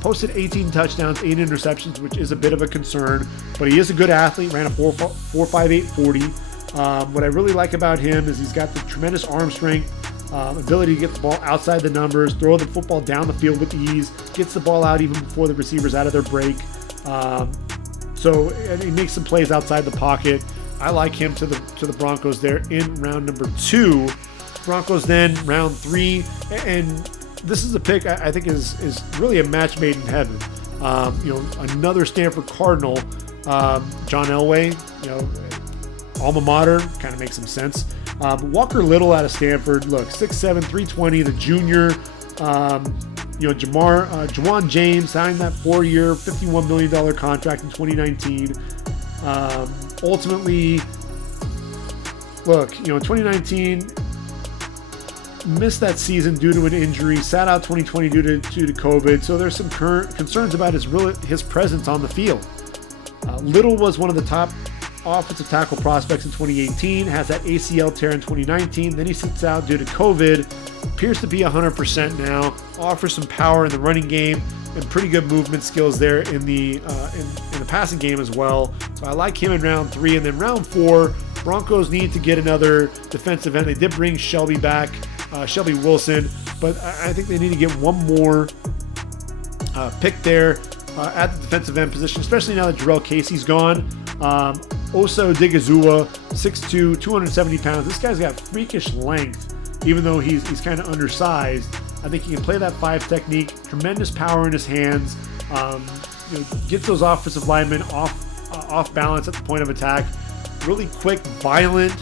posted 18 touchdowns, 8 interceptions, which is a bit of a concern, but he is a good athlete, ran a 4.58 40. What I really like about him is he's got the tremendous arm strength, ability to get the ball outside the numbers, throw the football down the field with ease, gets the ball out even before the receivers out of their break. So he makes some plays outside the pocket. I like him to the Broncos there in round number 2. Broncos then round 3, and this is a pick I think is really a match made in heaven. Another Stanford Cardinal, John Elway, alma mater, kind of makes some sense. Walker Little out of Stanford, look, 6'7", 320, the junior. Jawan James signed that 4-year, $51 million contract in 2019. Ultimately, look, 2019 missed that season due to an injury, sat out 2020 due to COVID. So there's some concerns about his presence on the field. Little was one of the top offensive tackle prospects in 2018, has that ACL tear in 2019. Then he sits out due to COVID. Appears to be 100% now. Offers some power in the running game and pretty good movement skills there in the passing game as well. So I like him in round 3. And then round 4, Broncos need to get another defensive end. They did bring Shelby back, Shelby Wilson, but I think they need to get one more pick there at the defensive end position, especially now that Jarrell Casey's gone. Oso Digizua, 6'2", 270 pounds. This guy's got freakish length, even though he's kind of undersized. I think he can play that 5 technique, tremendous power in his hands, gets those offensive linemen off balance at the point of attack. Really quick, violent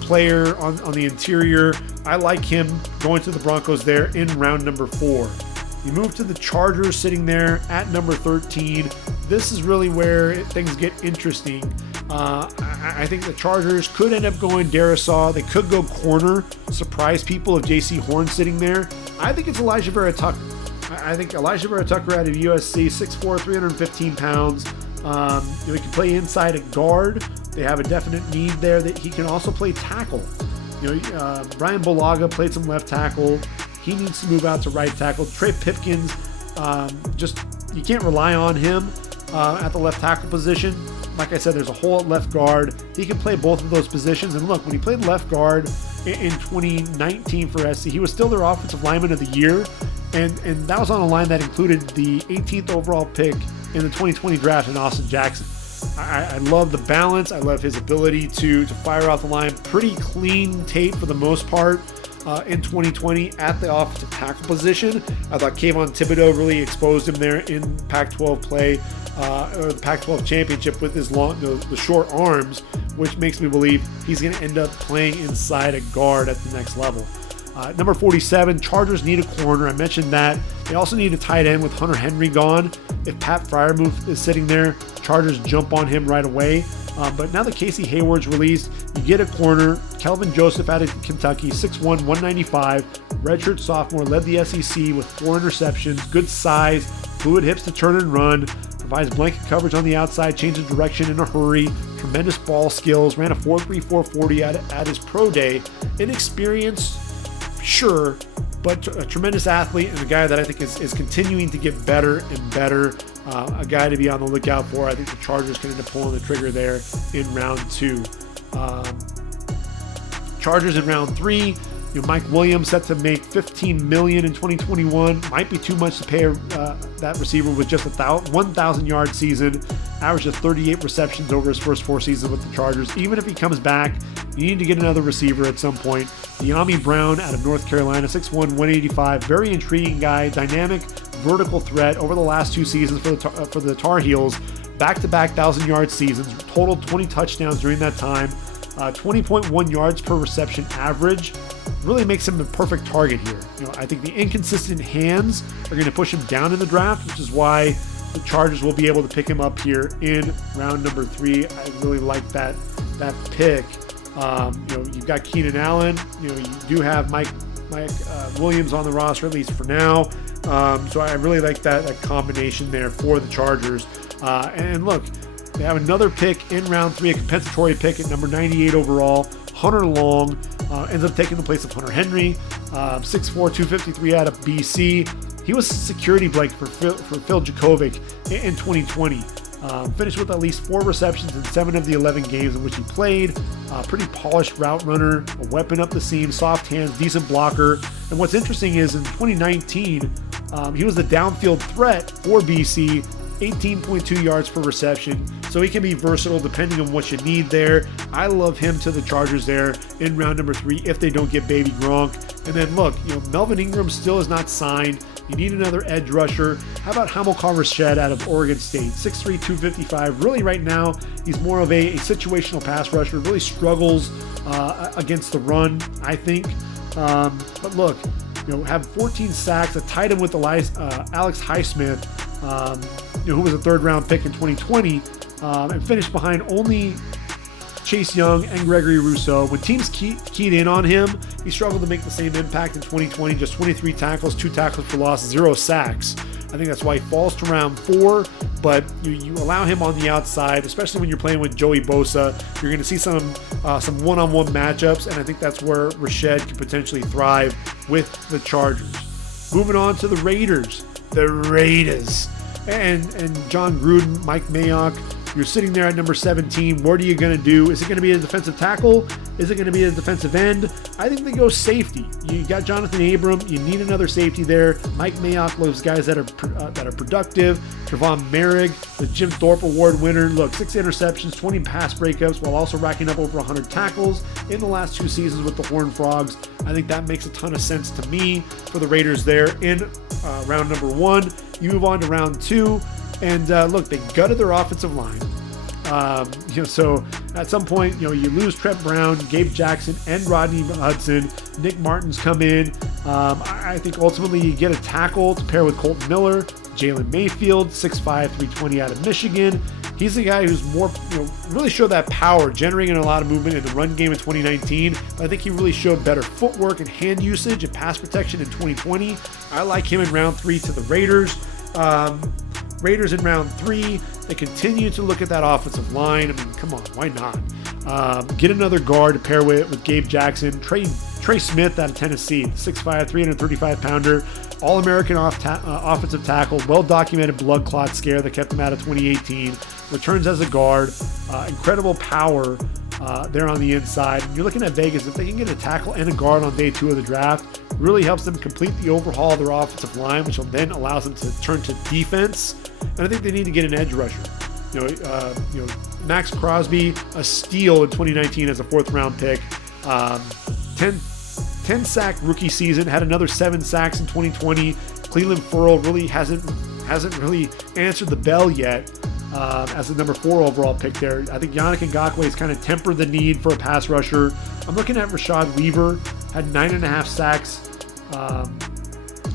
player on the interior. I like him going to the Broncos there in round number 4. You move to the Chargers sitting there at number 13. This is really where things get interesting. I think the Chargers could end up going Darisaw. They could go corner, surprise people if J.C. Horn sitting there. I think it's Elijah Vera Tucker. I think Elijah Vera Tucker out of USC, 6'4", 315 pounds. He can play inside at guard. They have a definite need there that he can also play tackle. Brian Bulaga played some left tackle. He needs to move out to right tackle. Trey Pipkins, you can't rely on him at the left tackle position. Like I said, there's a hole at left guard. He can play both of those positions. And look, when he played left guard in 2019 for SC, he was still their offensive lineman of the year. And that was on a line that included the 18th overall pick in the 2020 draft in Austin Jackson. I love the balance. I love his ability to fire off the line. Pretty clean tape for the most part in 2020 at the offensive tackle position. I thought Kayvon Thibodeau really exposed him there in Pac-12 play, or the Pac-12 championship with his the short arms, which makes me believe he's going to end up playing inside a guard at the next level. Number 47, Chargers need a corner. I mentioned that. They also need a tight end with Hunter Henry gone. If Pat Freiermuth is sitting there, Chargers jump on him right away. But now that Casey Hayward's released, you get a corner. Kelvin Joseph out of Kentucky, 6'1", 195. Redshirt sophomore, led the SEC with 4 interceptions. Good size, fluid hips to turn and run. Provides blanket coverage on the outside, changes direction in a hurry. Tremendous ball skills. Ran a 4.3 440 at his pro day. Inexperienced, sure, but a tremendous athlete and a guy that I think is continuing to get better and better. A guy to be on the lookout for. I think the Chargers can end up pulling the trigger there in round 2. Chargers in round 3. Mike Williams set to make $15 million in 2021. Might be too much to pay that receiver with just a 1,000-yard season. Average of 38 receptions over his first 4 seasons with the Chargers. Even if he comes back, you need to get another receiver at some point. De'Ami Brown out of North Carolina, 6'1", 185. Very intriguing guy. Dynamic, vertical threat over the last 2 seasons for the Tar Heels. Back-to-back 1,000-yard seasons. Total 20 touchdowns during that time. 20.1 yards per reception average. Really makes him the perfect target here. I think the inconsistent hands are going to push him down in the draft, which is why the Chargers will be able to pick him up here in round number 3. I really like that pick. You've got Keenan Allen. You do have Mike Williams on the roster, at least for now. So I really like that combination there for the Chargers. And look, they have another pick in round 3, a compensatory pick at number 98 overall. Hunter Long ends up taking the place of Hunter Henry, 6'4", 253 out of BC. He was a security blanket for Phil Jakovic in 2020. Finished with at least 4 receptions in 7 of the 11 games in which he played. Pretty polished route runner, a weapon up the seam, soft hands, decent blocker. And what's interesting is in 2019, he was the downfield threat for BC, 18.2 yards per reception. So he can be versatile depending on what you need there. I love him to the Chargers there in round number 3 if they don't get baby Gronk. And then look, Melvin Ingram still is not signed. You need another edge rusher. How about Hamilcar Rashed out of Oregon State? 6'3", 255. Really right now, he's more of a situational pass rusher. Really struggles against the run, I think. But look, have 14 sacks, a tight end with Alex Highsmith, who was a 3rd-round pick in 2020, and finished behind only Chase Young and Gregory Rousseau. When teams keyed in on him, he struggled to make the same impact in 2020. Just 23 tackles, 2 tackles for loss, 0 sacks. I think that's why he falls to round 4, but you allow him on the outside, especially when you're playing with Joey Bosa. You're going to see some one-on-one matchups, and I think that's where Rashed could potentially thrive with the Chargers. Moving on to the Raiders. The Raiders. And John Gruden, Mike Mayock, you're sitting there at number 17. What are you going to do? Is it going to be a defensive tackle? Is it going to be a defensive end? I think they go safety. You got Jonathan Abram. You need another safety there. Mike Mayock loves guys that are productive. Trevon Merrick, the Jim Thorpe Award winner. Look, 6 interceptions, 20 pass breakups, while also racking up over 100 tackles in the last 2 seasons with the Horned Frogs. I think that makes a ton of sense to me for the Raiders there in round number 1. You move on to round 2. And look, they gutted their offensive line. So at some point, you lose Trent Brown, Gabe Jackson, and Rodney Hudson. Nick Martin's come in. I think ultimately you get a tackle to pair with Colton Miller. Jalen Mayfield, 6'5", 320 out of Michigan. He's the guy who's more, really showed that power, generating a lot of movement in the run game in 2019. But I think he really showed better footwork and hand usage and pass protection in 2020. I like him in round 3 to the Raiders. Raiders in round 3, they continue to look at that offensive line. I mean, come on, why not? Get another guard to pair with Gabe Jackson. Trey Smith out of Tennessee, 6'5", 335-pounder, All-American offensive tackle, well-documented blood clot scare that kept him out of 2018. Returns as a guard, incredible power there on the inside. And you're looking at Vegas, if they can get a tackle and a guard on day 2 of the draft, really helps them complete the overhaul of their offensive line, which will then allows them to turn to defense. And I think they need to get an edge rusher. Max Crosby, a steal in 2019 as a 4th-round pick. 10-sack rookie season, had another 7 sacks in 2020. Cleveland Ferrell really hasn't really answered the bell yet as the number 4 overall pick there. I think Yannick Ngakoue has kind of tempered the need for a pass rusher. I'm looking at Rashad Weaver, had 9.5 sacks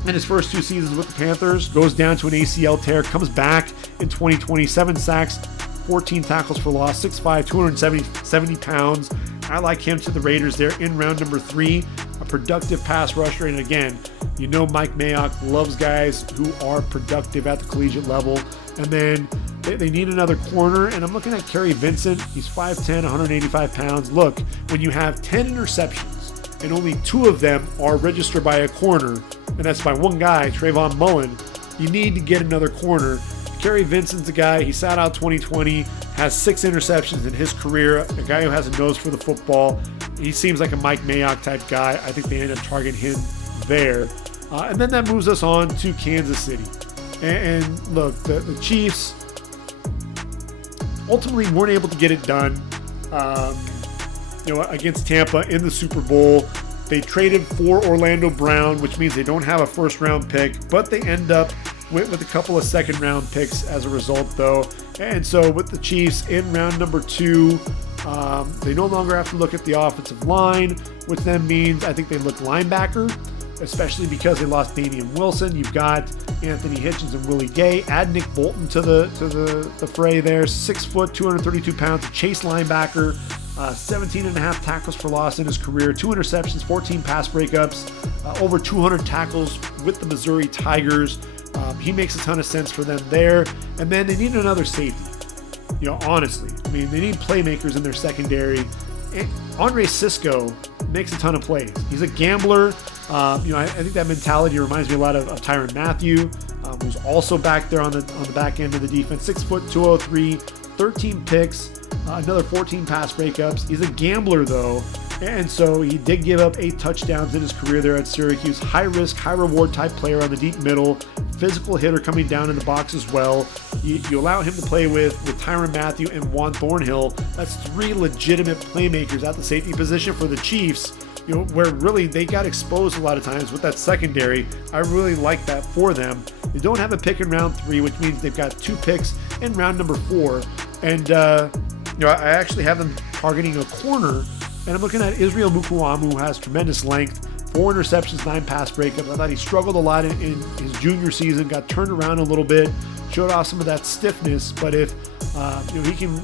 in his first 2 seasons with the Panthers, goes down to an ACL tear, comes back in 2020, 7 sacks, 14 tackles for loss, 6'5", 270 pounds. I like him to the Raiders there in round number 3, a productive pass rusher. And again, Mike Mayock loves guys who are productive at the collegiate level. And then they need another corner, and I'm looking at Kerry Vincent. He's 5'10", 185 pounds. Look, when you have 10 interceptions and only 2 of them are registered by a corner, and that's by one guy, Trayvon Mullen, you need to get another corner. Kerry Vincent's a guy, he sat out 2020, has 6 interceptions in his career, a guy who has a nose for the football. He seems like a Mike Mayock type guy. I think they end up targeting him there. And then that moves us on to Kansas City. And look, the Chiefs ultimately weren't able to get it done against Tampa in the Super Bowl. They traded for Orlando Brown, which means they don't have a 1st-round pick, but they end up with a couple of 2nd-round picks as a result, though. And so with the Chiefs in round number 2, they no longer have to look at the offensive line, which then means I think they look linebacker, especially because they lost Damian Wilson. You've got Anthony Hitchens and Willie Gay. Add Nick Bolton to the fray there. 6 foot, 232 pounds, chase linebacker. 17.5 tackles for loss in his career, 2 interceptions, 14 pass breakups, over 200 tackles with the Missouri Tigers. He makes a ton of sense for them there. And then they need another safety. Honestly, they need playmakers in their secondary. Andre Sisco makes a ton of plays. He's a gambler. I think that mentality reminds me a lot of Tyrann Mathieu, who's also back there on the back end of the defense. 6 foot, 203, 13 picks, another 14 pass breakups. He's a gambler though, and so he did give up 8 touchdowns in his career there at Syracuse. High risk, high reward type player on the deep middle, physical hitter coming down in the box as well. You allow him to play with Tyrann Mathieu and Juan Thornhill. That's 3 legitimate playmakers at the safety position for the Chiefs. Where really they got exposed a lot of times with that secondary. I really like that for them. They don't have a pick in round 3, which means they've got 2 picks in round number 4. And, I actually have them targeting a corner, and I'm looking at Israel Mukuamu, who has tremendous length, 4 interceptions, 9 pass breakups. I thought he struggled a lot in his junior season, got turned around a little bit, showed off some of that stiffness, but if he can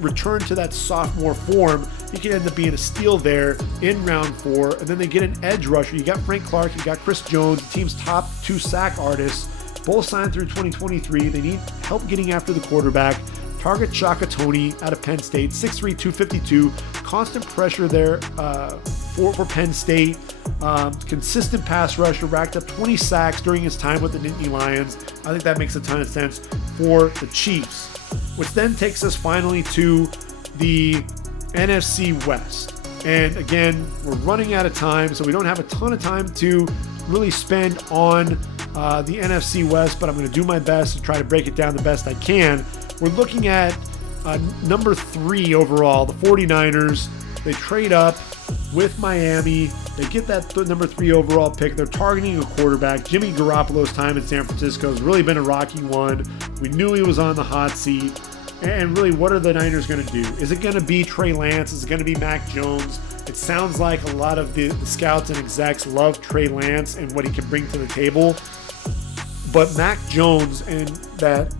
return to that sophomore form, he can end up being a steal there in round 4. And then they get an edge rusher. You got Frank Clark, you got Chris Jones, the team's top 2 sack artists, both signed through 2023. They need help getting after the quarterback. Target Shaka Toney out of Penn State, 6'3", 252. Constant pressure there for Penn State. Consistent pass rusher, racked up 20 sacks during his time with the Nittany Lions. I think that makes a ton of sense for the Chiefs. Which then takes us finally to the NFC West. And again, we're running out of time, so we don't have a ton of time to really spend on the NFC West, but I'm going to do my best to try to break it down the best I can. We're looking at number 3 overall, the 49ers. They trade up with Miami. They get that number 3 overall pick. They're targeting a quarterback. Jimmy Garoppolo's time in San Francisco has really been a rocky one. We knew he was on the hot seat. And really, what are the Niners going to do? Is it going to be Trey Lance? Is it going to be Mac Jones? It sounds like a lot of the scouts and execs love Trey Lance and what he can bring to the table. But Mac Jones and that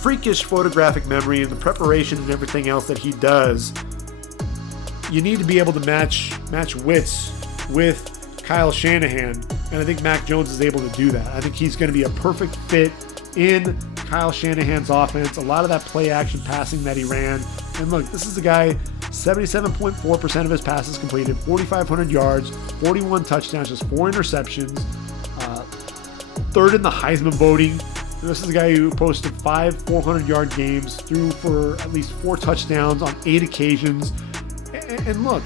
freakish photographic memory and the preparation and everything else that he does, you need to be able to match wits with Kyle Shanahan. And I think Mac Jones is able to do that. I think he's going to be a perfect fit in Kyle Shanahan's offense. A lot of that play action passing that he ran. And look, this is a guy, 77.4% of his passes completed, 4,500 yards, 41 touchdowns, just 4 interceptions. Third in the Heisman voting. This is a guy who posted 5 400-yard games, threw for at least 4 touchdowns on 8 occasions. And look,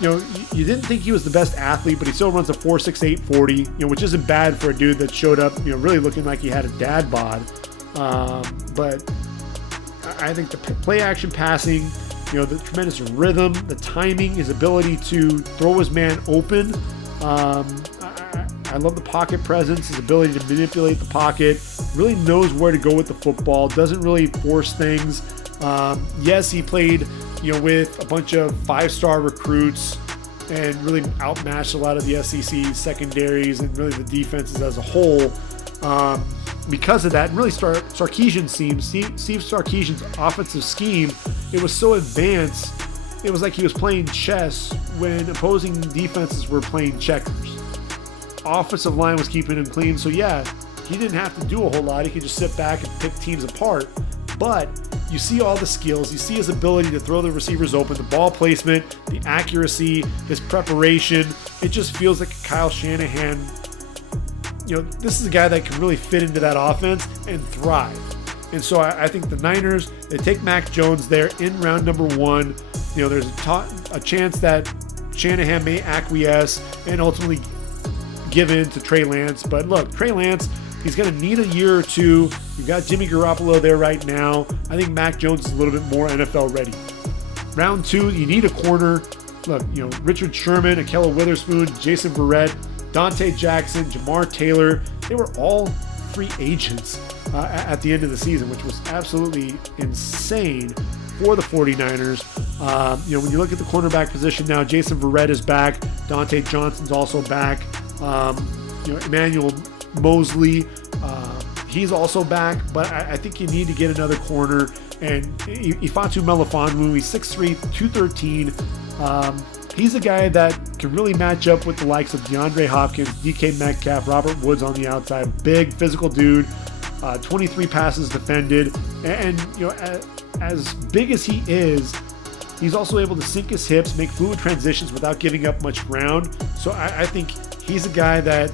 you didn't think he was the best athlete, but he still runs a 4.68 40, which isn't bad for a dude that showed up, really looking like he had a dad bod. But I think the play action passing, the tremendous rhythm, the timing, his ability to throw his man open. I love the pocket presence, his ability to manipulate the pocket, really knows where to go with the football, doesn't really force things. Yes, he played, with a bunch of 5-star recruits and really outmatched a lot of the SEC secondaries and really the defenses as a whole. Because of that, and really Steve Sarkisian's offensive scheme, it was so advanced, it was like he was playing chess when opposing defenses were playing checkers. Offensive line was keeping him clean, so yeah, he didn't have to do a whole lot. He could just sit back and pick teams apart. But you see all the skills, you see his ability to throw the receivers open, the ball placement, the accuracy, his preparation. It just feels like Kyle Shanahan, this is a guy that can really fit into that offense and thrive. And so I think the Niners, they take Mac Jones there in round number 1. There's a chance that Shanahan may acquiesce and ultimately give in to Trey Lance. But look, Trey Lance, he's going to need a year or two. You've got Jimmy Garoppolo there right now. I think Mac Jones is a little bit more NFL ready. Round 2, you need a corner. Look, Richard Sherman, Ahkello Witherspoon, Jason Verrett, Dante Jackson, Jamar Taylor, they were all free agents at the end of the season, which was absolutely insane for the 49ers. When you look at the cornerback position now, Jason Verrett is back. Dante Johnson's also back. Emmanuel Mosley, he's also back, but I think you need to get another corner. And Ifeatu Melifonwu, he's 6'3", 213. He's a guy that can really match up with the likes of DeAndre Hopkins, DK Metcalf, Robert Woods on the outside. Big physical dude, 23 passes defended, and as big as he is, he's also able to sink his hips, make fluid transitions without giving up much ground. So I think he's a guy that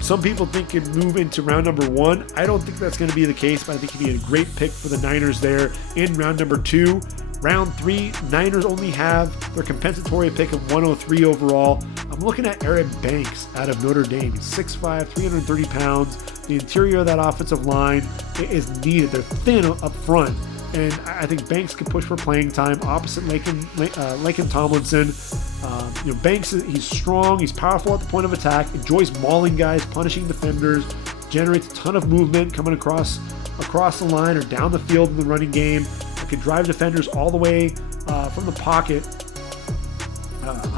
some people think could move into round number 1. I don't think that's going to be the case, but I think he'd be a great pick for the Niners there in round number 2. Round 3, Niners only have their compensatory pick of 103 overall. I'm looking at Eric Banks out of Notre Dame. He's 6'5", 330 pounds. The interior of that offensive line is needed. They're thin up front. And I think Banks could push for playing time opposite Laken Tomlinson. Banks, he's strong, he's powerful at the point of attack, enjoys mauling guys, punishing defenders, generates a ton of movement coming across the line or down the field in the running game. Could drive defenders all the way from the pocket.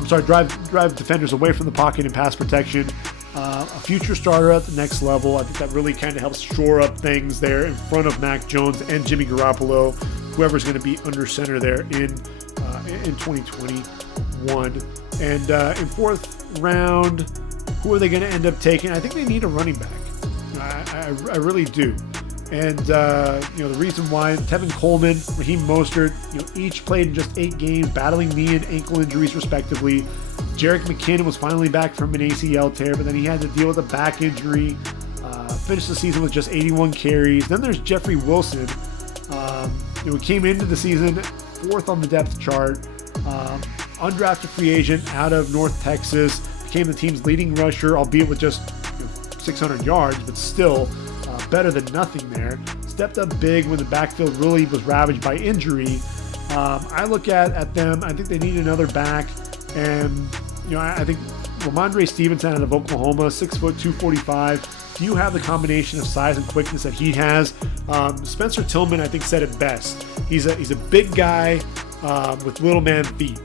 Drive defenders away from the pocket in pass protection. A future starter at the next level. I think that really kind of helps shore up things there in front of Mac Jones and Jimmy Garoppolo. whoever's going to be under center there in 2021. And in fourth round, who are they going to end up taking? I think they need a running back. I really do. And the reason why Tevin Coleman, Raheem Mostert, each played in just 8 games, battling knee and ankle injuries respectively. Jerick McKinnon was finally back from an ACL tear, but then he had to deal with a back injury. Finished the season with just 81 carries. Then there's Jeffrey Wilson, who came into the season 4th on the depth chart, undrafted free agent out of North Texas, became the team's leading rusher, albeit with just 600 yards, but still better than nothing there. Stepped up big when the backfield really was ravaged by injury. I look at them. I think they need another back, and I think Ramondre Stevenson out of Oklahoma, 6 foot 245. Do you have the combination of size and quickness that he has? Spencer Tillman, I think, said it best. He's a big guy with little man feet,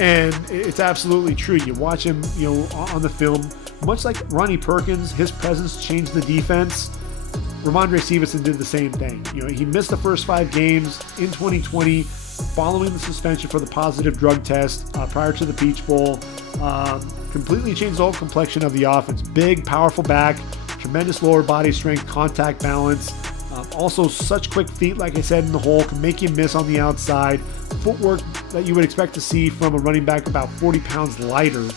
and it's absolutely true. You watch him, on the film. Much like Ronnie Perkins, his presence changed the defense. Ramondre Stevenson did the same thing. He missed the first 5 games in 2020 following the suspension for the positive drug test prior to the Peach Bowl. Completely changed the whole complexion of the offense. Big, powerful back, tremendous lower body strength, contact balance. Also, such quick feet, like I said, in the hole, can make you miss on the outside. Footwork that you would expect to see from a running back about 40 pounds lighter.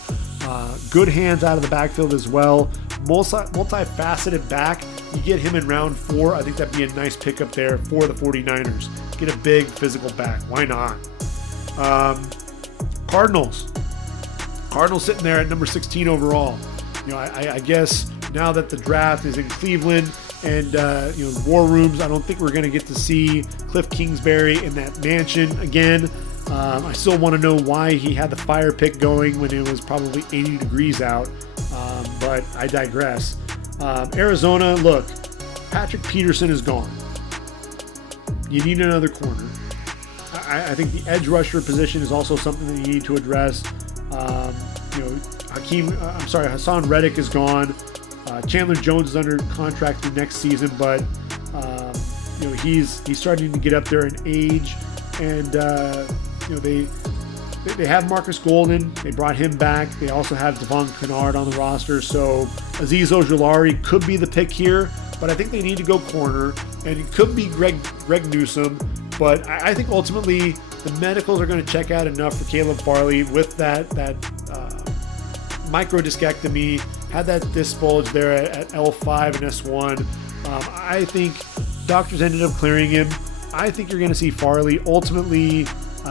Good hands out of the backfield as well. Multifaceted back. You get him in round 4. I think that'd be a nice pickup there for the 49ers. Get a big physical back. Why not? Cardinals sitting there at number 16 overall. I guess now that the draft is in Cleveland and war rooms, I don't think we're going to get to see Cliff Kingsbury in that mansion again. I still want to know why he had the fire pit going when it was probably 80 degrees out, but I digress. Arizona, look, Patrick Peterson is gone. You need another corner. I think the edge rusher position is also something that you need to address. Hassan Reddick is gone. Chandler Jones is under contract through next season, but he's starting to get up there in age, and they have Marcus Golden. They brought him back. They also have Devon Kennard on the roster, so Azeez Ojulari could be the pick here, but I think they need to go corner, and it could be Greg Newsome, but I think ultimately the medicals are going to check out enough for Caleb Farley with that microdiscectomy, had that disc bulge there at L5 and S1. I think doctors ended up clearing him. I think you're going to see Farley ultimately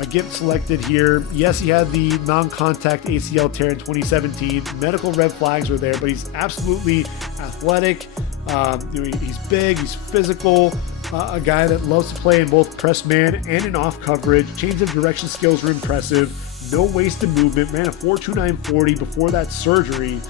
get selected here. Yes, he had the non-contact ACL tear in 2017. Medical red flags were there, but he's absolutely athletic. He's big, he's physical, a guy that loves to play in both press man and in off coverage. Change of direction skills were impressive. No wasted movement. Ran a 4.29 40 before that surgery.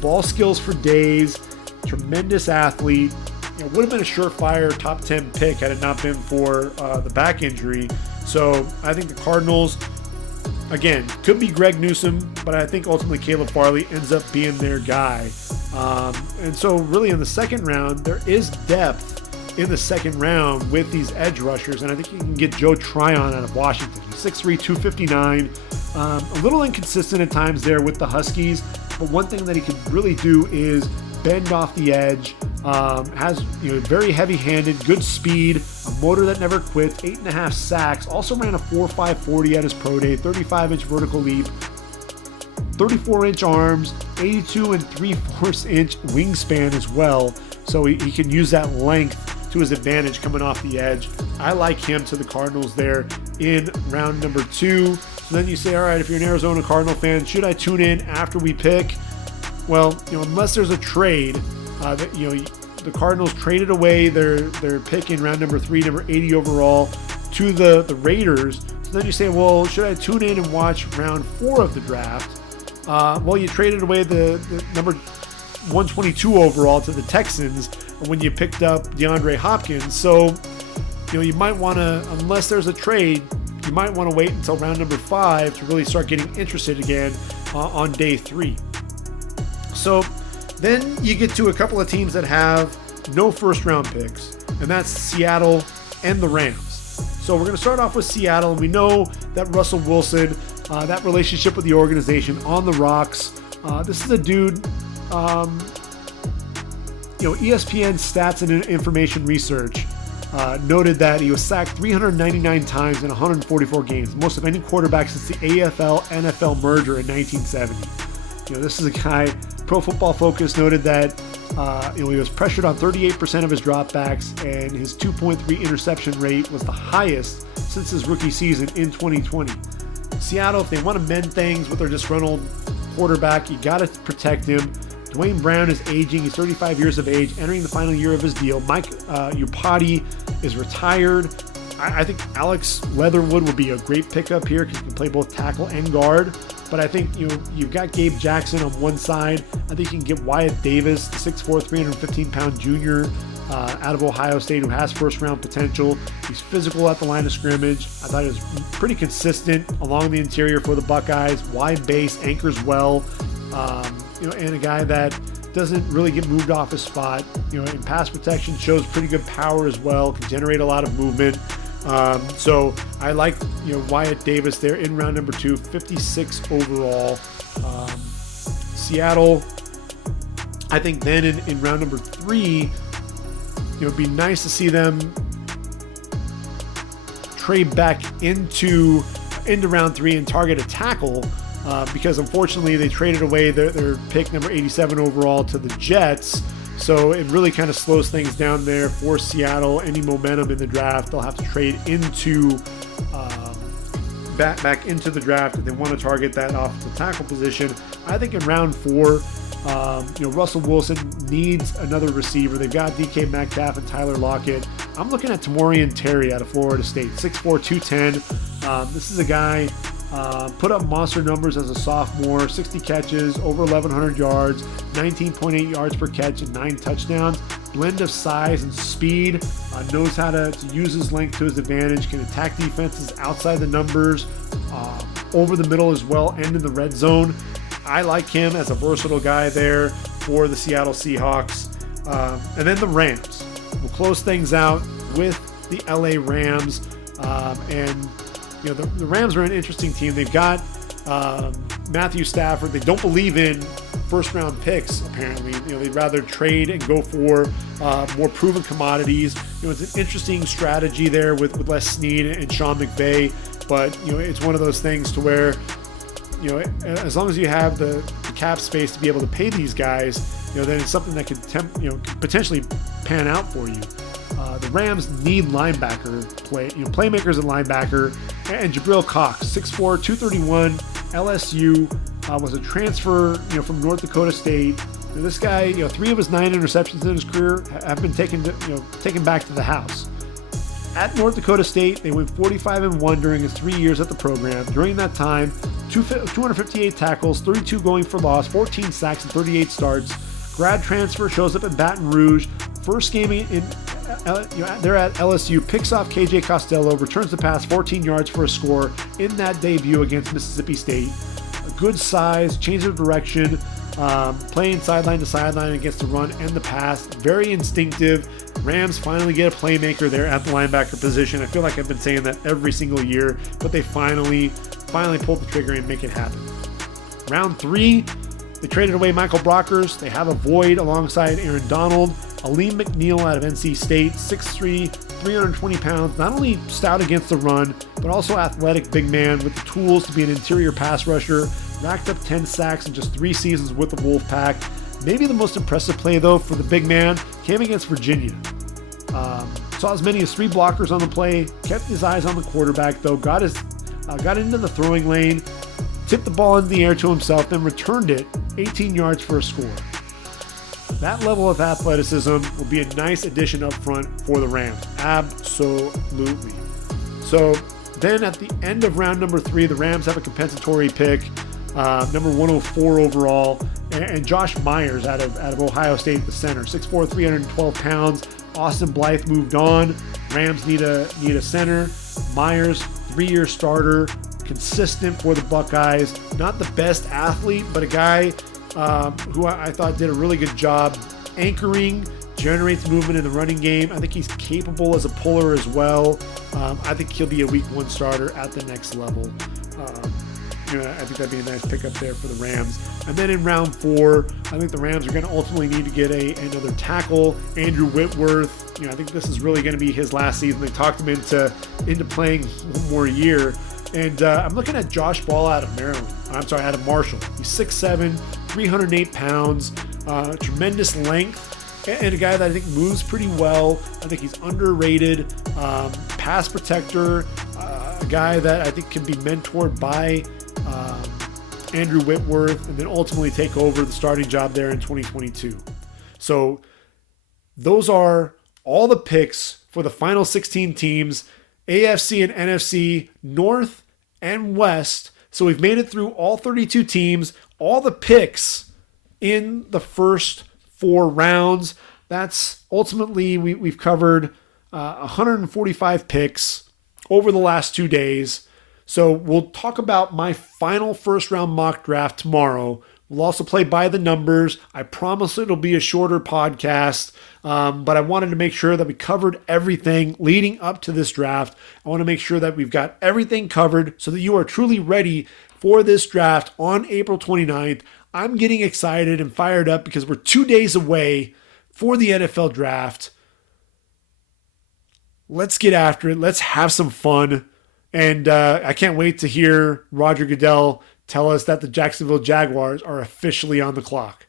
Ball skills for days. Tremendous athlete. Would have been a surefire top 10 pick had it not been for the back injury. So I think the Cardinals, again, could be Greg Newsome, but I think ultimately Caleb Farley ends up being their guy. And so really in the second round, there is depth in the second round with these edge rushers, and I think you can get Joe Tryon out of Washington. He's 6'3", 259. A little inconsistent at times there with the Huskies, but one thing that he could really do is bend off the edge. Has very heavy-handed, good speed, a motor that never quits, 8.5 sacks. Also ran a 4.5 40 at his pro day, 35-inch vertical leap, 34-inch arms, 82 3/4 inch wingspan as well. So he can use that length to his advantage coming off the edge. I like him to the Cardinals there in round number 2. So then you say, all right, if you're an Arizona Cardinal fan, should I tune in after we pick? Well, unless there's a trade, the Cardinals traded away their pick in round number 3, number 80 overall, to the Raiders. So then you say, well, should I tune in and watch round 4 of the draft? Well, you traded away the number 122 overall to the Texans when you picked up DeAndre Hopkins. So, you might want to, unless there's a trade, you might want to wait until round number 5 to really start getting interested again on day 3. So then you get to a couple of teams that have no first round picks, and that's Seattle and the Rams. So we're going to start off with Seattle, and we know that Russell Wilson, that relationship with the organization on the rocks. This is a dude, ESPN Stats and Information Research noted that he was sacked 399 times in 144 games, most of any quarterback since the AFL-NFL merger in 1970. This is a guy, Pro Football Focus noted that he was pressured on 38% of his dropbacks, and his 2.3 interception rate was the highest since his rookie season in 2020. Seattle, if they want to mend things with their disgruntled quarterback, you got to protect him. Dwayne Brown is aging. He's 35 years of age, entering the final year of his deal. Mike Iupati is retired. I think Alex Leatherwood would be a great pickup here because he can play both tackle and guard. But I think you've got Gabe Jackson on one side. I think you can get Wyatt Davis, the 6'4", 315-pound junior out of Ohio State who has first-round potential. He's physical at the line of scrimmage. I thought he was pretty consistent along the interior for the Buckeyes. Wide base, anchors well. And a guy that doesn't really get moved off his spot. In pass protection, shows pretty good power as well, can generate a lot of movement. So I like, Wyatt Davis there in round number 2, 56 overall. Seattle, I think then in round number 3, it'd be nice to see them trade back into round 3 and target a tackle. Because unfortunately they traded away their pick number 87 overall to the Jets. So it really kind of slows things down there for Seattle. Any momentum in the draft, they'll have to trade into back into the draft if they want to target that offensive tackle position. I think in round 4, Russell Wilson needs another receiver. They've got DK Metcalf and Tyler Lockett. I'm looking at Tamorrion Terry out of Florida State, 6'4", 210. This is a guy put up monster numbers as a sophomore, 60 catches, over 1,100 yards, 19.8 yards per catch, and 9 touchdowns. Blend of size and speed, knows how to use his length to his advantage, can attack defenses outside the numbers, over the middle as well, and in the red zone. I like him as a versatile guy there for the Seattle Seahawks. And then the Rams. We'll close things out with the LA Rams. The Rams are an interesting team. They've got Matthew Stafford. They don't believe in first-round picks, apparently. They'd rather trade and go for more proven commodities. It's an interesting strategy there with Les Snead and Sean McVay. But, it's one of those things to where, as long as you have the cap space to be able to pay these guys, then it's something that could potentially pan out for you. The Rams need playmakers at linebacker, and Jabril Cox, 6'4", 231, LSU, was a transfer, from North Dakota State. This guy, 3 of his 9 interceptions in his career have been taken back to the house. At North Dakota State, they went 45-1 during his 3 years at the program. During that time, 258 tackles, 32 going for loss, 14 sacks, and 38 starts. Grad transfer, shows up at Baton Rouge. First game they're at LSU, picks off KJ Costello, returns the pass 14 yards for a score in that debut against Mississippi State. A good size, change of direction, playing sideline to sideline against the run and the pass. Very instinctive. Rams finally get a playmaker there at the linebacker position. I feel like I've been saying that every single year, but they finally pulled the trigger and make it happen. Round 3, they traded away Michael Brockers. They have a void alongside Aaron Donald. Aleem McNeil out of NC State, 6'3", 320 pounds, not only stout against the run, but also athletic big man with the tools to be an interior pass rusher. Racked up 10 sacks in just 3 seasons with the Wolfpack. Maybe the most impressive play, though, for the big man came against Virginia. Saw as many as 3 blockers on the play, kept his eyes on the quarterback, though, got into the throwing lane, tipped the ball in the air to himself, then returned it 18 yards for a score. That level of athleticism will be a nice addition up front for the Rams. Absolutely. So then at the end of round number 3, the Rams have a compensatory pick, number 104 overall, and Josh Myers out of Ohio State, the center, 6'4", 312 pounds. Austin Blythe moved on. Rams need a center. Myers, 3-year starter, consistent for the Buckeyes. Not the best athlete, but a guy who I thought did a really good job anchoring generates movement in the running game. I think he's capable as a puller as well. I think he'll be a week 1 starter at the next level. I think that'd be a nice pickup there for the Rams. And then in round 4, I think the Rams are going to ultimately need to get another tackle. Andrew Whitworth, I think this is really going to be his last season. They talked him into playing one more year. And I'm looking at Josh Ball out of Marshall. He's 6'7", 308 pounds, tremendous length, and a guy that I think moves pretty well. I think he's underrated, pass protector, a guy that I think can be mentored by Andrew Whitworth and then ultimately take over the starting job there in 2022. So those are all the picks for the final 16 teams, AFC and NFC, North and West. So we've made it through all 32 teams, all the picks in the first 4 rounds. That's ultimately, we've covered 145 picks over the last 2 days. So we'll talk about my final first round mock draft tomorrow. We'll also play by the numbers. I promise it'll be a shorter podcast, but I wanted to make sure that we covered everything leading up to this draft. I want to make sure that we've got everything covered so that you are truly ready for this draft on April 29th. I'm getting excited and fired up because we're 2 days away for the NFL draft. Let's get after it. Let's have some fun. And I can't wait to hear Roger Goodell tell us that the Jacksonville Jaguars are officially on the clock.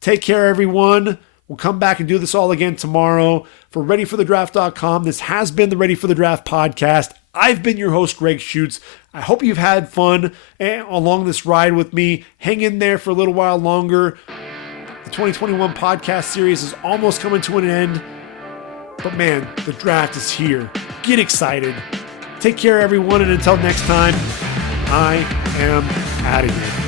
Take care, everyone. We'll come back and do this all again tomorrow. For ReadyForTheDraft.com, this has been the Ready for the Draft podcast. I've been your host, Gregg Schutze. I hope you've had fun along this ride with me. Hang in there for a little while longer. The 2021 podcast series is almost coming to an end. But man, the draft is here. Get excited. Take care, everyone, and until next time, I am out of here.